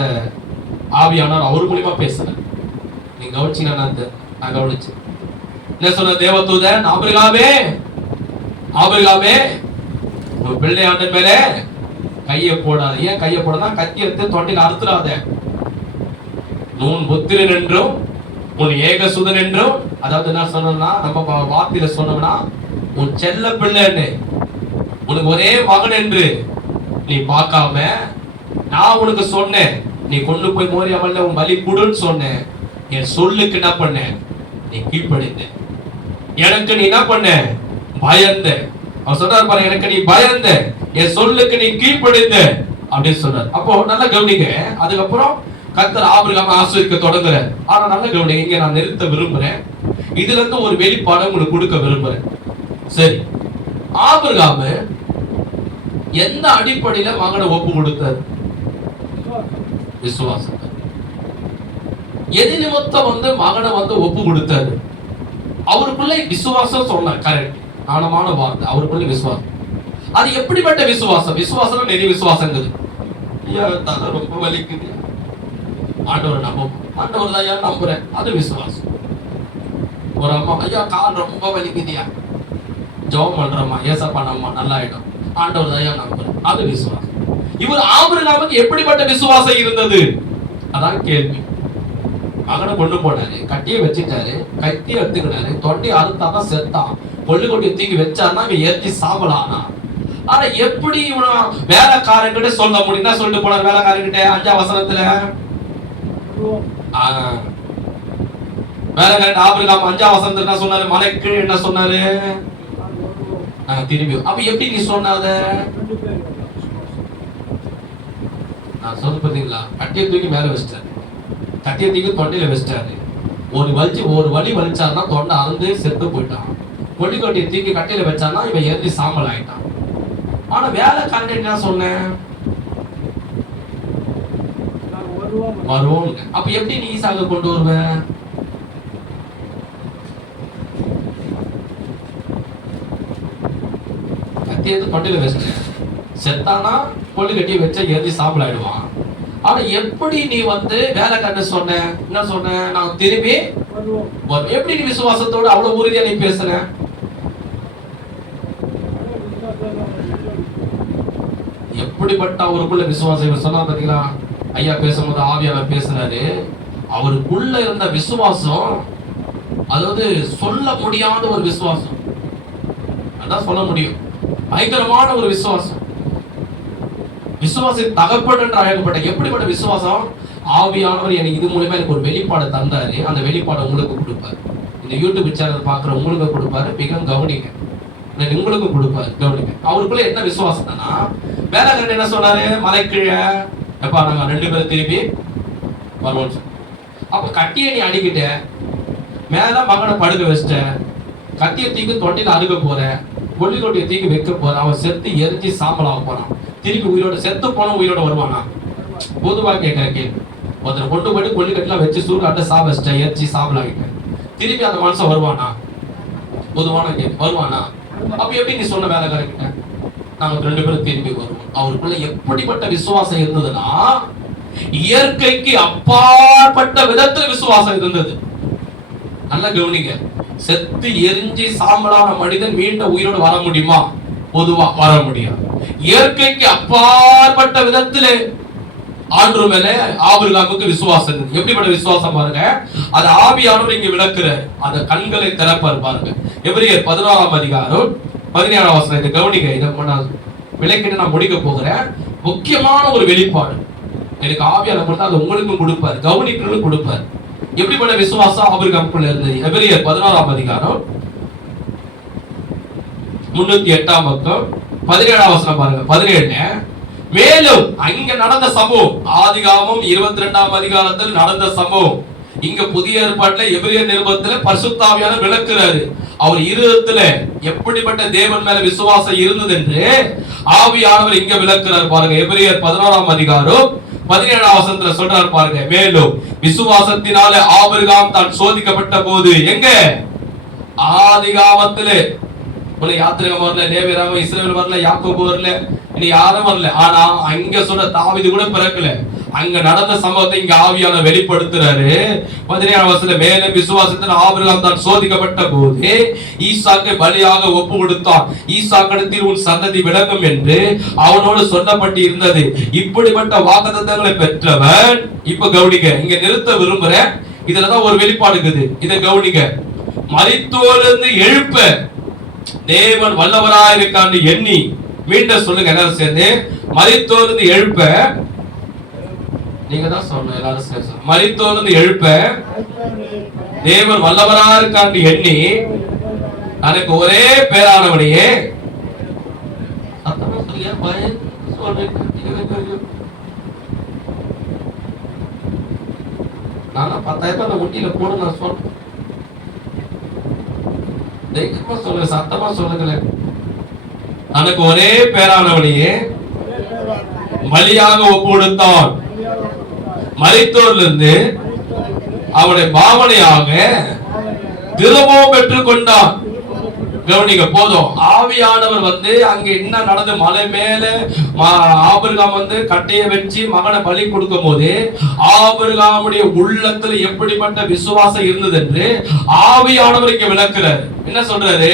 ஆவியானவர் அவர் மூலியமா பேசுறேன். நீங்க கவனிச்சீங்கன்னா நான் கவனிச்சேன். என்ன சொன்ன தேவதூதன்? ஆபிரகாமே, ஆபிரகாமே, உன் பிள்ளை ஆண்டன் மேல கையை போடாத. ஏன் கையை போடாத? கத்தி எடுத்து தொண்டையில் அறுத்துறாத. உன் புத்திரன் என்றும் உன் ஏகசுதன் என்றும், அதாவது என்ன சொன்னா நம்ம வார்த்தையில சொன்னோம்னா உன் செல்ல பிள்ளைன்னு, உனக்கு ஒரே மகன் என்று நீ பார்க்காம நான் உனக்கு சொன்னேன், நீ கொண்டு போய் மோரியாமல்ல உன் பலி கொடுன்னு சொன்னேன். என் சொல்லுக்கு என்ன பண்ண? நீ கீழ்ப்படிந்த. எனக்கு நீ என்ன பண்ண? பயந்த. அவர் சொல்றாரு பாரு, எனக்கு நீ பயந்த, என் சொல்லுக்கு நீ கீழ்ப்படிந்த அப்படின்னு சொல்றாரு. அப்போ நல்லா கவனிங்க. அதுக்கப்புறம் கர்த்தர் ஆபிரகாமை ஆசீர்வதிக்க தொடங்குறார். ஆனா நல்லா கவனிங்க, இங்க நான் நிறுத்த விரும்புறேன். இதுல இருந்து ஒரு வெளிப்பாடு உங்களுக்கு கொடுக்க விரும்புறேன். சரி, ஆபிரகாம் எந்த அடிப்படையில மகனை ஒப்பு கொடுத்தார்? விசுவாசம். எது நிமித்தம் மகனை ஒப்பு கொடுத்தாரு? அவருக்குள்ள விசுவாசம் சொன்ன கரெக்ட், ஆழமான வார்த்தை. அவருக்குள்ள விசுவாசம். அது எப்படிப்பட்ட விசுவாசம்? விசுவாசம் நிறைய விசுவாசம் ரொம்ப வலிக்குது, ஆண்டவர் நம்பும், ஆண்டவர் தான் நம்புறேன், அது விசுவாசம். ஒரு அம்மா, ஐயா கால் ரொம்ப வலிக்குதியா, ஜெபம் பண்றம்மா, ஏசப்பா நம்ம நல்லா ஆயிடும், ஆண்டவர் தான் நம்புறேன், அது விசுவாசம். இவர் ஆபிரகாமுக்கு எப்படிப்பட்ட விசுவாசம் இருந்தது? அதான் கேள்வி. மகனை கொண்டு போனாரு, கட்டியை வச்சுட்டாரு, கத்தியை எடுத்துக்கினாரு, தொண்டையை அறுத்தாதான் செத்தான், கொள்ளு கொட்டியை தூக்கி வச்சாருன்னா இவன் ஏற்றி சாம்பலானா. ஆனா எப்படி இவன வேலைக்காரங்கிட்ட சொல்ல முடியும்? சொல்லிட்டு போனார் வேலைக்காரங்கிட்ட 5ஆம் வசனத்துல. வேலைக்காரன் ஆபிரகாம் 5ஆம் வசனத்துல என்ன சொன்னாரு? மலைக்கு என்ன சொன்னாரு? திரும்பி. அப்ப எப்படி நீ சொன்னாத? நான் சொல்ல பார்த்தீங்களா? கட்டியை தூக்கி மேல வச்சிட்டாரு, கட்டியை தூக்கி தொண்டையில வச்சிட்டாரு. ஒரு வலி வலிச்சாருன்னா தொண்டை அறுந்து செத்து போயிட்டான். கொள்ளி கொட்டியை தூக்கி கட்டியில வச்சாருன்னா இவன் எரிஞ்சு சாம்பல் ஆயிட்டான். ஆனா வேலைக்காரன் என்ன சொன்னேன்? வருவோம். அப்ப எப்படி நீ ஈசாக்க கொண்டு வருவ? கத்தியை தொண்டையில வச்சிட்டேன், செத்தானா கொள்ளி கட்டி வச்ச எரிஞ்சு சாம்பல் ஆயிடுவான். ஆனா எப்படி நீ வேலைக்காரன் சொன்ன? என்ன சொன்ன? நான் திரும்பி எப்படி நீ விசுவாசத்தோட அவ்வளவு உறுதியா நீ பேசுற? எப்படிப்பட்ட அவருக்குள்ள விசுவாசம் சொன்னா பாத்தீங்களா? ஐயா பேசும்போது ஆவியானவர் பேசுறாரு. அவருக்குள்ள இருந்த விசுவாசம், அதாவது சொல்ல முடியாத ஒரு விசுவாசம், அதான் சொல்ல முடியும், பயங்கரமான ஒரு விசுவாசம். விசுவாசம் தகப்பன் என்று அழைக்கப்பட்ட எப்படிப்பட்ட விசுவாசம்? ஆவியானவர் எனக்கு இது மூலமா எனக்கு ஒரு வெளிப்பாடு தந்தாரு, அந்த வெளிப்பாடு உங்களுக்கு கொடுப்பாரு. இந்த யூடியூப் சேனல் பாக்குற உங்களுக்கு கொடுப்பாரு, மிக கவனிங்க. உங்களுக்கும் கொடுப்பாரு, கவனிங்க. அவருக்குள்ள என்ன விசுவாசம் தானா? வேலைக்காரன் என்ன சொன்னாரு? மலை கீழே எப்பா நாங்க 2 பேரும் திரும்பி வருவோம். அப்ப கட்டியை நீ அடிக்கிட்ட, மேல மகனை படுக்க வச்சிட்ட, கத்தியை தூக்கி தொண்டையில அறுக்க போற, கொள்ளி கொட்டியை தூக்கி வைக்க போற, அவன் செத்து எரிஞ்சு சாம்பலாக போறான். திருப்பி உயிரோட செத்து போன உயிரோட வருவானா? பொதுவா கேட்கிற கேள்வி. ஒருத்தரை கொண்டு போயிட்டு கொள்ளி கட்டிலாம் வச்சு சூடாட்ட சாவச்சிட்ட, எரிச்சு சாம்பலாகிட்ட, திருப்பி அந்த மனுஷன் வருவானா? பொதுவான கேள்வி, வருவானா? அப்ப எப்படி நீ சொன்ன வேலைக்காரங்கிட்ட நாங்க 2 பேரும் திரும்பி வருவோம்? அவருக்குள்ள எப்படிப்பட்ட விசுவாசம் இருந்ததுன்னா, இயற்கைக்கு அப்பாற்பட்ட விதத்துல விசுவாசம் இருந்தது. நல்ல கவனிங்க. செத்து எரிஞ்சு சாம்பலான மனிதன் மீண்டும் உயிரோடு வர முடியுமா? பொதுவா வர முடியாது. இயற்கைக்கு அப்பாற்பட்ட விதத்திலே ஆண்டவர் மேல ஆபிரகாமுக்கு விசுவாசம் இருந்தது. எப்படிப்பட்ட விசுவாசம் பாருங்க. அது ஆவியானவர் இங்க விளக்குறார். அந்த கண்களை திறப்பார் பாருங்க. எபிரேயர் 16ஆம் அதிகாரம் 17ஆம் வசனம். இதை கவனிங்க. இதை நான் விளக்கிட்டு நான் முடிக்க போகிறேன். முக்கியமான ஒரு வெளிப்பாடு எனக்கு ஆவியானவர் கொடுத்தா அது உங்களுக்கும் கொடுப்பார், கவனிக்கணும் கொடுப்பார். எப்படிப்பட்ட விசுவாசம் ஆபிரகாமுக்குள்ள இருந்தது? எபிரேயர் 16ஆம் அதிகாரம் 308ஆம் பக்கம் 17ஆம் வசனம் பாருங்க. 17. மேலும் அங்க நடந்த சம்பவம், ஆதிகாமம் 22ஆம் அதிகாரத்தில் நடந்த சம்பவம் இங்க புதிய ஏற்பாட்டுல எபிரேயர் நிருபத்துல பரிசுத்த ஆவியானவர் விளக்குறாரு. அவர் இருதயத்துல எப்படிப்பட்ட தேவன் மேல விசுவாசம் இருந்தது என்று ஆவியானவர் இங்க விளக்குறார் பாருங்க. எபிரேயர் 16ஆம் அதிகாரம் 17ஆம் வசனத்துல சொல்றாரு பாருங்க. மேலும் விசுவாசத்தினாலே ஆபிரகாம் தான் சோதிக்கப்பட்ட போது எங்க? ஆதிகாமத்திலே. யாத்திரைகம் வரல, லேவியராக இஸ்ரவேல் வரல, யாக்கோபு வரல, இனி யாரும் வரல. ஆனா அங்க சொல்ற தாவீது கூட பிறக்கல. அங்க நடந்த சம்பவத்தை இங்க ஆவியான வெளிப்படுத்துறாரு. 17ஆம் வசனத்துல மேலும் விசுவாசத்தில் ஆபிரகாம் தான் சோதிக்கப்பட்ட போது ஈசாக்கை பலியாக ஒப்பு கொடுத்தான். ஈசாக்கிடத்தில் உன் சந்ததி விளங்கும் என்று அவனோடு சொல்லப்பட்டு இருந்தது. இப்படிப்பட்ட வாக்குத்தத்தங்களை பெற்றவன். இப்ப கவனிங்க, இங்க நிறுத்த விரும்புறேன். இதுலதான் ஒரு வெளிப்பாடு இருக்குது. இதை கவனிங்க. மரித்தோரிலிருந்து எழுப்ப தேவன் வல்லவராயிருக்கான்னு எண்ணி, மீண்டும் சொல்லுங்க எல்லாரும் சேர்ந்து, மரித்தோரிலிருந்து எழுப்ப, நீங்க தான் சொல்லணும் எல்லாரும் சேர்ந்து, மரித்தோரிலிருந்து எழுப்ப தேவன் வல்லவராயிருக்கான்னு எண்ணி எனக்கு ஒரே பேரானவனையே நான் 10,000 முட்டியில போடு நான் சொல்றேன். தைரியமா சொல்லுங்க, சத்தமா சொல்லுங்களேன். எனக்கு ஒரே பேரானவனையே பலியாக ஒப்பு கொடுத்தான். மரித்தோரிலிருந்து அவனை பாவனையாக திரும்பவும் பெற்றுக் கொண்டான். கவனிங்க, போதும். ஆவியானவர் அங்க என்ன நடந்து, மலை மேல ஆபிரகாம் கட்டையை வச்சு மகனை பலி கொடுக்கும் போது ஆபிரகாமுடைய உள்ளத்துல எப்படிப்பட்ட விசுவாசம் இருந்தது என்று ஆவியானவர் இங்க விளக்குறாரு. என்ன சொல்றாரு?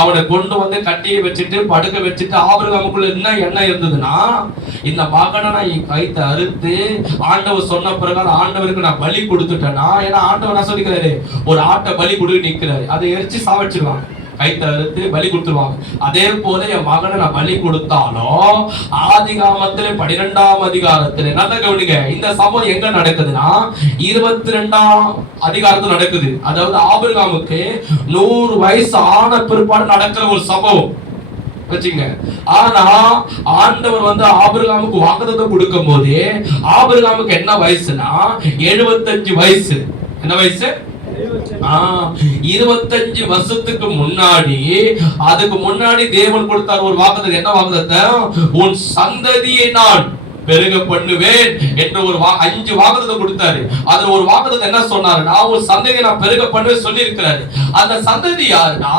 அவனை கொண்டு கட்டையை வச்சுட்டு படுக்க வச்சுட்டு ஆபிரகாமுக்குள்ள என்ன எண்ணம் இருந்ததுன்னா, இந்த மகனை நான் கைத்தை அறுத்து ஆண்டவர் சொன்ன பிறகு ஆண்டவருக்கு நான் பலி கொடுத்துட்டேன்னா, ஏன்னா ஆண்டவர் என்ன சொல்லிக்கிறாரு, ஒரு ஆட்டை பலி கொடுத்து நிக்கிறாரு, அதை எரிச்சு சாவச்சிருவாங்க, கைத்தை அறுத்து பலி கொடுத்துருவாங்க. அதே போல என் மகனை நான் பலி கொடுத்தாலும் ஆதிகாமத்திலே 12ஆம் அதிகாரத்திலே நல்ல கவனிங்க, இந்த சம்பவம் எங்க நடக்குதுன்னா 22ஆம் அதிகாரத்துல நடக்குது. அதாவது ஆபிரகாமுக்கு 100 வயசு ஆன பிற்பாடு நடக்கிற ஒரு சம்பவம் வச்சுங்க. ஆனா ஆண்டவர் ஆபிரகாமுக்கு வாக்குத்தத்தம் கொடுக்கும் போது ஆபிரகாமுக்கு என்ன வயசுனா 75 வயசு. என்ன வயசு? 25 வருஷத்துக்கு முன்னாடி, அதுக்கு முன்னாடி தேவன் கொடுத்தார் ஒரு வாக்குத்தத்தம். என்ன வாக்குத்தத்தம்? உன் சந்ததியை நான் பெருக பண்ணுவேன் என்று ஒரு 5 வாக்குத்தத்தம் கொடுத்தாரு. அதுல ஒரு வாக்குத்தத்தம் என்ன சொன்னாருன்னா, உன் சந்ததியை நான் பெருக பண்ணுவேன் சொல்லி இருக்கிறாரு. அந்த சந்ததி யாருன்னா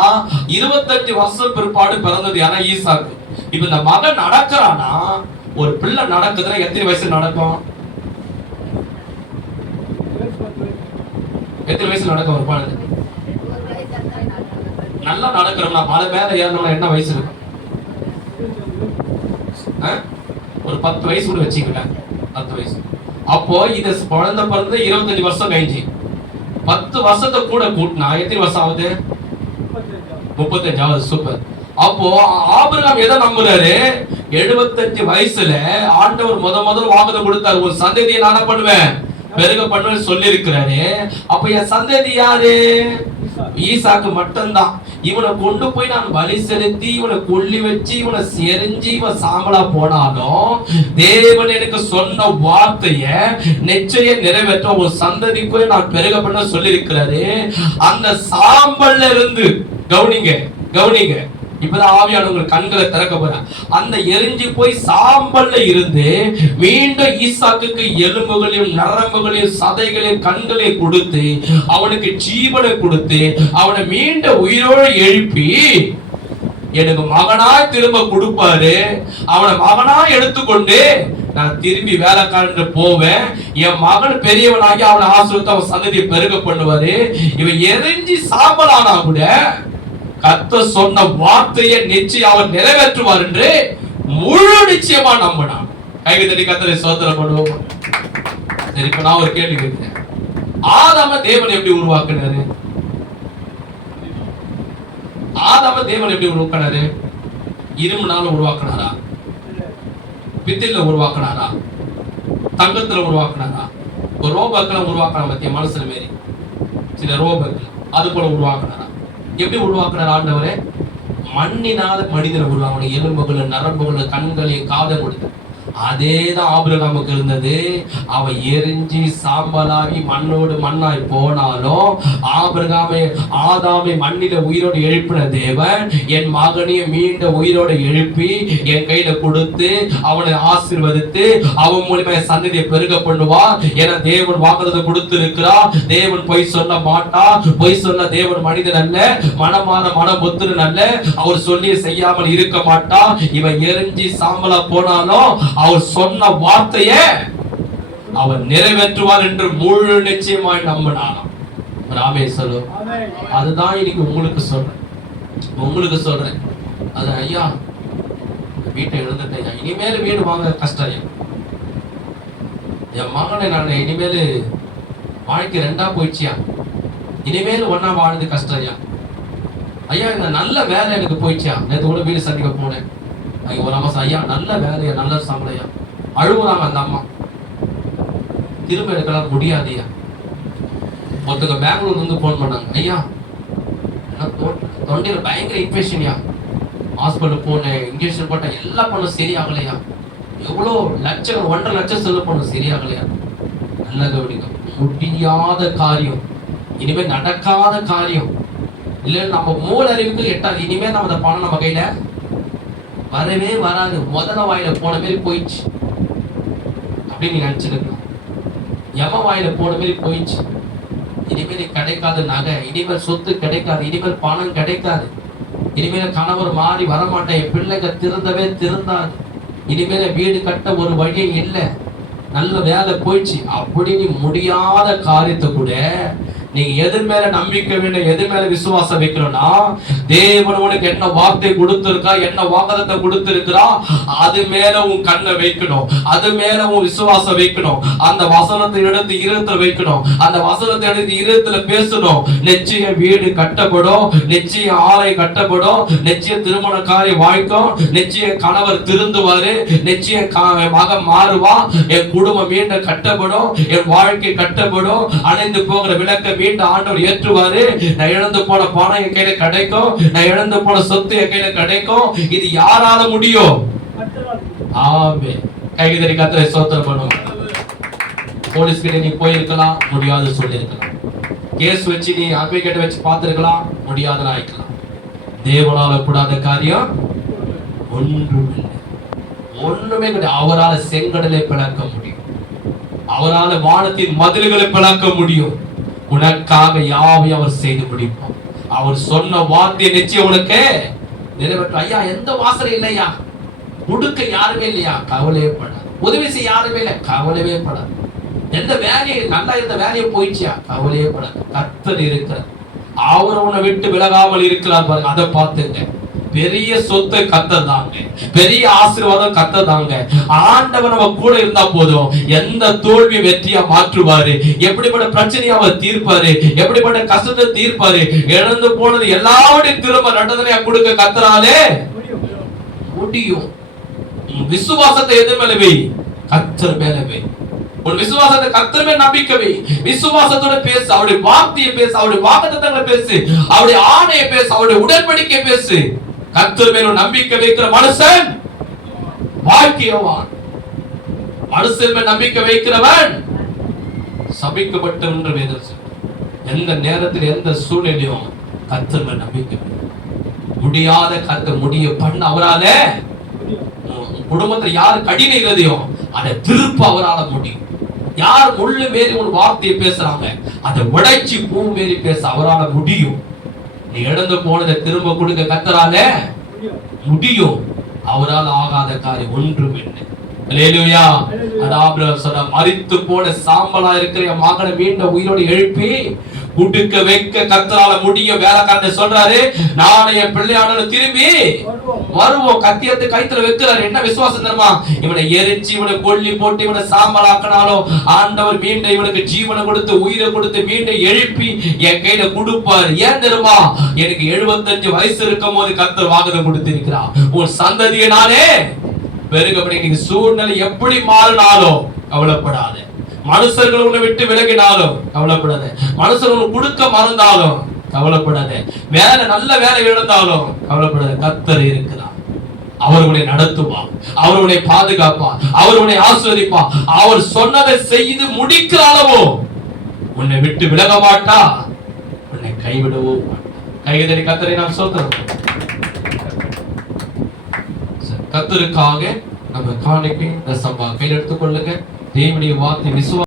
25 வருஷம் பிற்பாடு பிறந்தது யாரா? ஈசாக்கு. இப்ப இந்த மகன் நடக்கிறானா, ஒரு பிள்ளை நடக்குதுன்னா எத்தனை வயசு நடக்கும்? எத்தனை வயசு நடக்கும் ஒரு குழந்தை? நல்லா நடக்கிறோம்னா மலை மேல ஏறணும்னா என்ன வயசு இருக்கும்? ஒரு 10 வயசு கூட வச்சுக்கிட்டேன், 10 வயசு. அப்போ இது குழந்தை பிறந்து 25 வருஷம் கழிஞ்சு 10 வருஷத்தை கூட கூட்டினா எத்தனை வருஷம் ஆகுது? 35. சூப்பர். அப்போ ஆபிரகாம் எதை நம்புறாரு? 75 வயசுல ஆண்டவர் முதல் வாக்குத்தத்தம் கொடுத்தாரு, ஒரு சந்ததியை நான் பண்ணுவேன், பெருக பண்ணுவேன் சொல்லி இருக்கிறாரு. அப்ப என் சந்ததி யாரு? ஈசாக்கு மட்டும்தான். இவனை கொண்டு போய் நான் பலி செலுத்தி இவனை கொல்லி வச்சு இவனை செறிஞ்சு இவன் சாம்பலா போனாலும் தேவன் எனக்கு சொன்ன வார்த்தைய நிச்சயம் நிறைவேற்ற ஒரு சந்ததிக்குரிய நான் பெருக பண்ண சொல்லி இருக்கிறாரு. அந்த சாம்பல்ல இருந்து கவனிங்க, இப்பதான் ஆவியானவங்க கண்களை திறக்க போற, அந்த எரிஞ்சு போய் சாம்பல்ல இருந்து மீண்டும் ஈசாக்குக்கு எலும்புகளையும் நரம்புகளையும் சதைகளையும் கண்களையும் கொடுத்து அவனுக்கு ஜீவனை கொடுத்து அவனை மீண்டும் உயிரோடு எழுப்பி எனக்கு மகனாய் திரும்ப கொடுப்பாரு. அவனை மகனாய் எடுத்துக்கொண்டு நான் திரும்பி வேலைக்காரன் போவேன். என் மகன் பெரியவனாகி அவனை ஆசிரியத்தை அவன் சந்ததியை பெருக பண்ணுவாரு. இவன் எரிஞ்சு சாம்பலானா கூட கர்த்தர் சொன்ன வார்த்தையை நிச்சயம் அவர் நிறைவேற்றுவார் என்று முழு நிச்சயமா நம்பினான். கைக்கு தட்டி கர்த்தரை ஸ்தோத்திரம் பண்ணுவோம். சரி, இப்ப நான் ஒரு கேள்வி கேட்கிறேன். ஆதாம தேவன் எப்படி உருவாக்குனாரு? ஆதாம தேவன் எப்படி உருவாக்குனாரு? இரும்புனால உருவாக்குனாரா? பித்தில உருவாக்குனாரா? தங்கத்துல உருவாக்குனாரா? ஒரு ரோபோக்களை உருவாக்குனா பத்திய மனசுல மாரி சில ரோபோக்கள் அது போல உருவாக்குனாரா? எப்படி உருவாக்குறார் ஆண்டவரே? மண்ணினால மனிதனை உருவாக்கணும். எலும்புகள் நரம்புகள் கண்களை காதை கொடுத்து அதேதான் ஆபிரகாமுக்கு இருந்தது. அவன் எரிஞ்சு சாம்பலாகி மண்ணோடு மண்ணாய் போனாலும் ஆதாமை மண்ணில உயிரோடு எழுப்பின தேவன் என் மகனையும் மீண்ட உயிரோடு எழுப்பி என் கையில கொடுத்து அவனை ஆசீர்வதித்து அவன் மூலமா சந்ததியை பெருக பண்ணுவார் என தேவன் வாக்குறுதி கொடுத்து இருக்கிறார். தேவன் பொய் சொல்ல மாட்டார். பொய் சொல்ல தேவன் மனிதன் அல்ல, மனமான மனபுத்திரன் அல்ல. அவர் சொல்லி செய்யாமல் இருக்க மாட்டார். இவன் எரிஞ்சி சாம்பலா போனாலும் அவர் சொன்ன வார்த்தையை அவர் நிறைவேற்றுவார் என்று முழு நிச்சயமாய் நம்பினாராம். ராமே சொல்லு. அதுதான் இன்னைக்கு உங்களுக்கு சொல்றேன். அது ஐயா வீட்டை எழுந்துட்டேன், இனிமேல் வீடு வாங்க கஷ்டம். என் மகனை நான் இனிமேல் வாழ்க்கை 2ஆ போயிடுச்சியா, இனிமேல் 1ஆ வாழ்ந்து கஷ்டம். ஐயா இந்த நல்ல வேலை எனக்கு போயிடுச்சியா, நேற்று கூட வீடு சந்திக்க போனேன். ஒரு அம்மா ஐயா நல்ல வேலையா, நல்ல சம்பளையா. அழுகுறாங்க அந்த அம்மா. திரும்ப எடுக்கலாம் முடியாதையா. ஒருத்தங்க பெங்களூர்ல இருந்து போன் பண்ணாங்க, ஐயா தொண்டையில பயங்கர இன்ஃபெக்ஷன்யா, ஹாஸ்பிட்டல் போனேன், இன்ஜெக்ஷன் போட்டேன், எல்லாம் பண்ணும் சரியாகலையா. எவ்வளோ லட்சம் 1.5 லட்சம் செலவு பண்ணும் சரியாகலையா. நல்ல கவனிக்க முடியாத காரியம், இனிமேல் நடக்காத காரியம் இல்ல. நம்ம மூல அறிவுக்கு எட்டாது. இனிமேல் நம்ம அந்த பணம் நம்ம கையில வரவே வராது. முதல்ல வாயில போன மாதிரி போயிடுச்சு அப்படின்னு நீங்க நினைச்சிருக்கணும். யம வாயில போன மாதிரி போயிடுச்சு. இனிமேல் கிடைக்காத நகை, இனிமேல் சொத்து கிடைக்காது, இனிமேல் பணம் கிடைக்காது, இனிமேல் கணவர் மாறி வரமாட்டேன், என் பிள்ளைங்க திருந்தாது, இனிமேல வீடு கட்ட ஒரு வழி இல்லை, நல்ல வேலை போயிடுச்சு அப்படின்னு முடியாத காரியத்தை கூட நீங்க எது மேல நம்பிக்கை வேணும், எது மேல விசுவாசம் வைக்கணும்னா, தேவன் உனக்கு என்ன வார்த்தை கொடுத்திருக்கா, என்ன வாக்குத்தத்தம் கொடுத்திருக்கிறா, அது மேல உன் கண்ணை வைக்கணும், அது மேல உன் விசுவாசம் வைக்கணும். அந்த வசனத்தை எடுத்து இருதயத்துல வைக்கணும், அந்த வசனத்தை எடுத்து இருதயத்துல பேசணும். நிச்சயம் வீடு கட்டப்படும், நிச்சயம் ஆலை கட்டப்படும், நிச்சயம் திருமண காரியம் வாய்க்கும், நிச்சயம் கணவர் திருந்துவாரு, நிச்சயம் மகன் மாறுவா, என் குடும்பம் மீண்டும் கட்டப்படும், என் வாழ்க்கை கட்டப்படும், அணைந்து போகிற விளக்க மீண்டும் ஆண்டவர் ஏற்றுவாரு. நான் இழந்து போன பணம் என் கையில கிடைக்கும், நான் இழந்து போன சொத்து என் கையில கிடைக்கும். இது யாரால முடியும்? ஆமே. கைதறி கர்த்தரை ஸ்தோத்திரம் பண்ணுவோம். போலீஸ் கிட்ட நீ போயிருக்கலாம், முடியாது சொல்லிருக்கலாம். கேஸ் வச்சு நீ அட்வொகேட் வச்சு பார்த்திருக்கலாம், முடியாத ஆயிக்கலாம். தேவனால கூடாத காரியம் ஒண்ணுமே கிடையாது. அவரால் செங்கடலை பிளக்க முடியும், அவரால் வானத்தின் மதில்களை பிளக்க முடியும். உனக்காக யாவையும் அவர் செய்து முடிப்போம். அவர் சொன்ன வார்த்தை நிச்சயம் உனக்கு நிறைவேற்றும். ஐயா எந்த வாசனை இல்லையா, கொடுக்க யாருமே இல்லையா, கவலையே படாது. உதவி செய்ய யாருமே இல்லை, கவலையே படாது. எந்த வேலையை நல்லா இருந்த வேலையை போயிடுச்சியா, கவலையே படாது. கர்த்தர் இருக்கிறார், அவர் உன்னை விட்டு விலகாமல் இருக்கிறார் பாருங்க. அதை பார்த்துங்க. பெரிய சொத்து கர்த்தர் தாங்க, பெரிய ஆசீர்வாதம் கர்த்தர் தாங்க. ஆண்டவர் நம்ம கூட இருந்தா போதும், எந்த தோல்வி வெற்றியா மாற்றுவாரு, எப்படிப்பட்ட பிரச்சனையை அவர் தீர்ப்பாரு, எப்படிப்பட்ட கஷ்டத்தை தீர்ப்பாரு. இழந்து போனது எல்லாவற்றையும் திரும்ப நடந்தனையா கொடுக்க கர்த்தராலே முடியும். விசுவாசத்தை எது மேல வை? கர்த்தர் மேல வை. ஒரு விசுவாசத்தை கர்த்தர் மேல் நம்பிக்கை வை. விசுவாசத்தோட பேசு, அவருடைய வார்த்தையை பேசு, அவருடைய வாக்குத்தத்தங்களை பேசு, அவருடைய ஆணையை பேசு, அவருடைய உடன்படிக்கை பேசு. கர்த்தர் மேல் நம்பிக்கை வைக்கிற மனுஷன் பாக்கியவான். மனுஷன் மேல் நம்பிக்கை வைக்கிறவன் சபிக்கப்பட்டவன் என்று வேதம் சொல்லுது. எந்த நேரத்தில் எந்த சூழ்நிலையும் கர்த்தர் மேல் நம்பிக்கை முடியாத கர்த்தர் முடிய பண்ண அவரால. குடும்பத்தில் யார் கடின இருதயம் அதை திருப்ப அவரால முடியும். யார் முள்ளு மேரி ஒரு வார்த்தையை பேசுறாங்க, அதை உடைச்சி பூ மேரி பேச அவரால முடியும். நீ இழந்து போனதை திரும்ப கொடுக்க கர்த்தரால முடியும். அவரால் ஆகாத காரியம் ஒன்றும் இல்லை. அல்லேலூயா. ஆபிரகாம் சொன்னார், மரித்து போன சாம்பலா இருக்கிற என் மகனை மீண்டும் உயிரோடு எழுப்பி குடுக்க வைக்க கர்த்தரால முடியும். வேலைக்காரன் சொல்றாரு, நானும் என் பிள்ளையானு திரும்பி வருவோம். கத்தியத்தை கைத்துல வைக்கிறாரு. என்ன விசுவாசம் தெரியுமா? இவனை எரிச்சு இவனை கொல்லி போட்டு இவனை சாம்பலாக்கினாலும் ஆண்டவர் மீண்டும் இவனுக்கு ஜீவனை கொடுத்து உயிரை கொடுத்து மீண்டும் எழுப்பி என் கையில கொடுப்பாரு. ஏன் தெரியுமா? எனக்கு 75 வயசு இருக்கும் போது கர்த்தர் வாக்குத்தத்தம் கொடுத்திருக்கிறார், உன் சந்ததியை நானே பெருகப்படி. நீங்க சூழ்நிலை எப்படி மாறினாலும் கவலைப்படாத. மனுஷர்கள் உன்னை விட்டு விலகினாலும் கவலைப்படாத. மனுஷர்கள் கொடுக்க மறந்தாலும் கவலைப்படாத. வேலை நல்ல வேலை இழந்தாலும் கவலைப்படாத. கர்த்தர் இருக்கிறார். அவர் உன்னை நடத்துவார், அவர் உன்னை பாதுகாப்பார், அவர் உன்னை ஆசீர்வதிப்பார். அவர் சொன்னதை செய்து முடிக்கிற அளவோ உன்னை விட்டு விலக மாட்டா, உன்னை கைவிடவும் கைதறி கத்தரை நாம் சொல்றோம். கத்தருக்காக நம்ம காணிக்கை தசம்பா கையில் எடுத்துக்கொள்ளுங்க. தேவனுடைய வார்த்தை விசுவா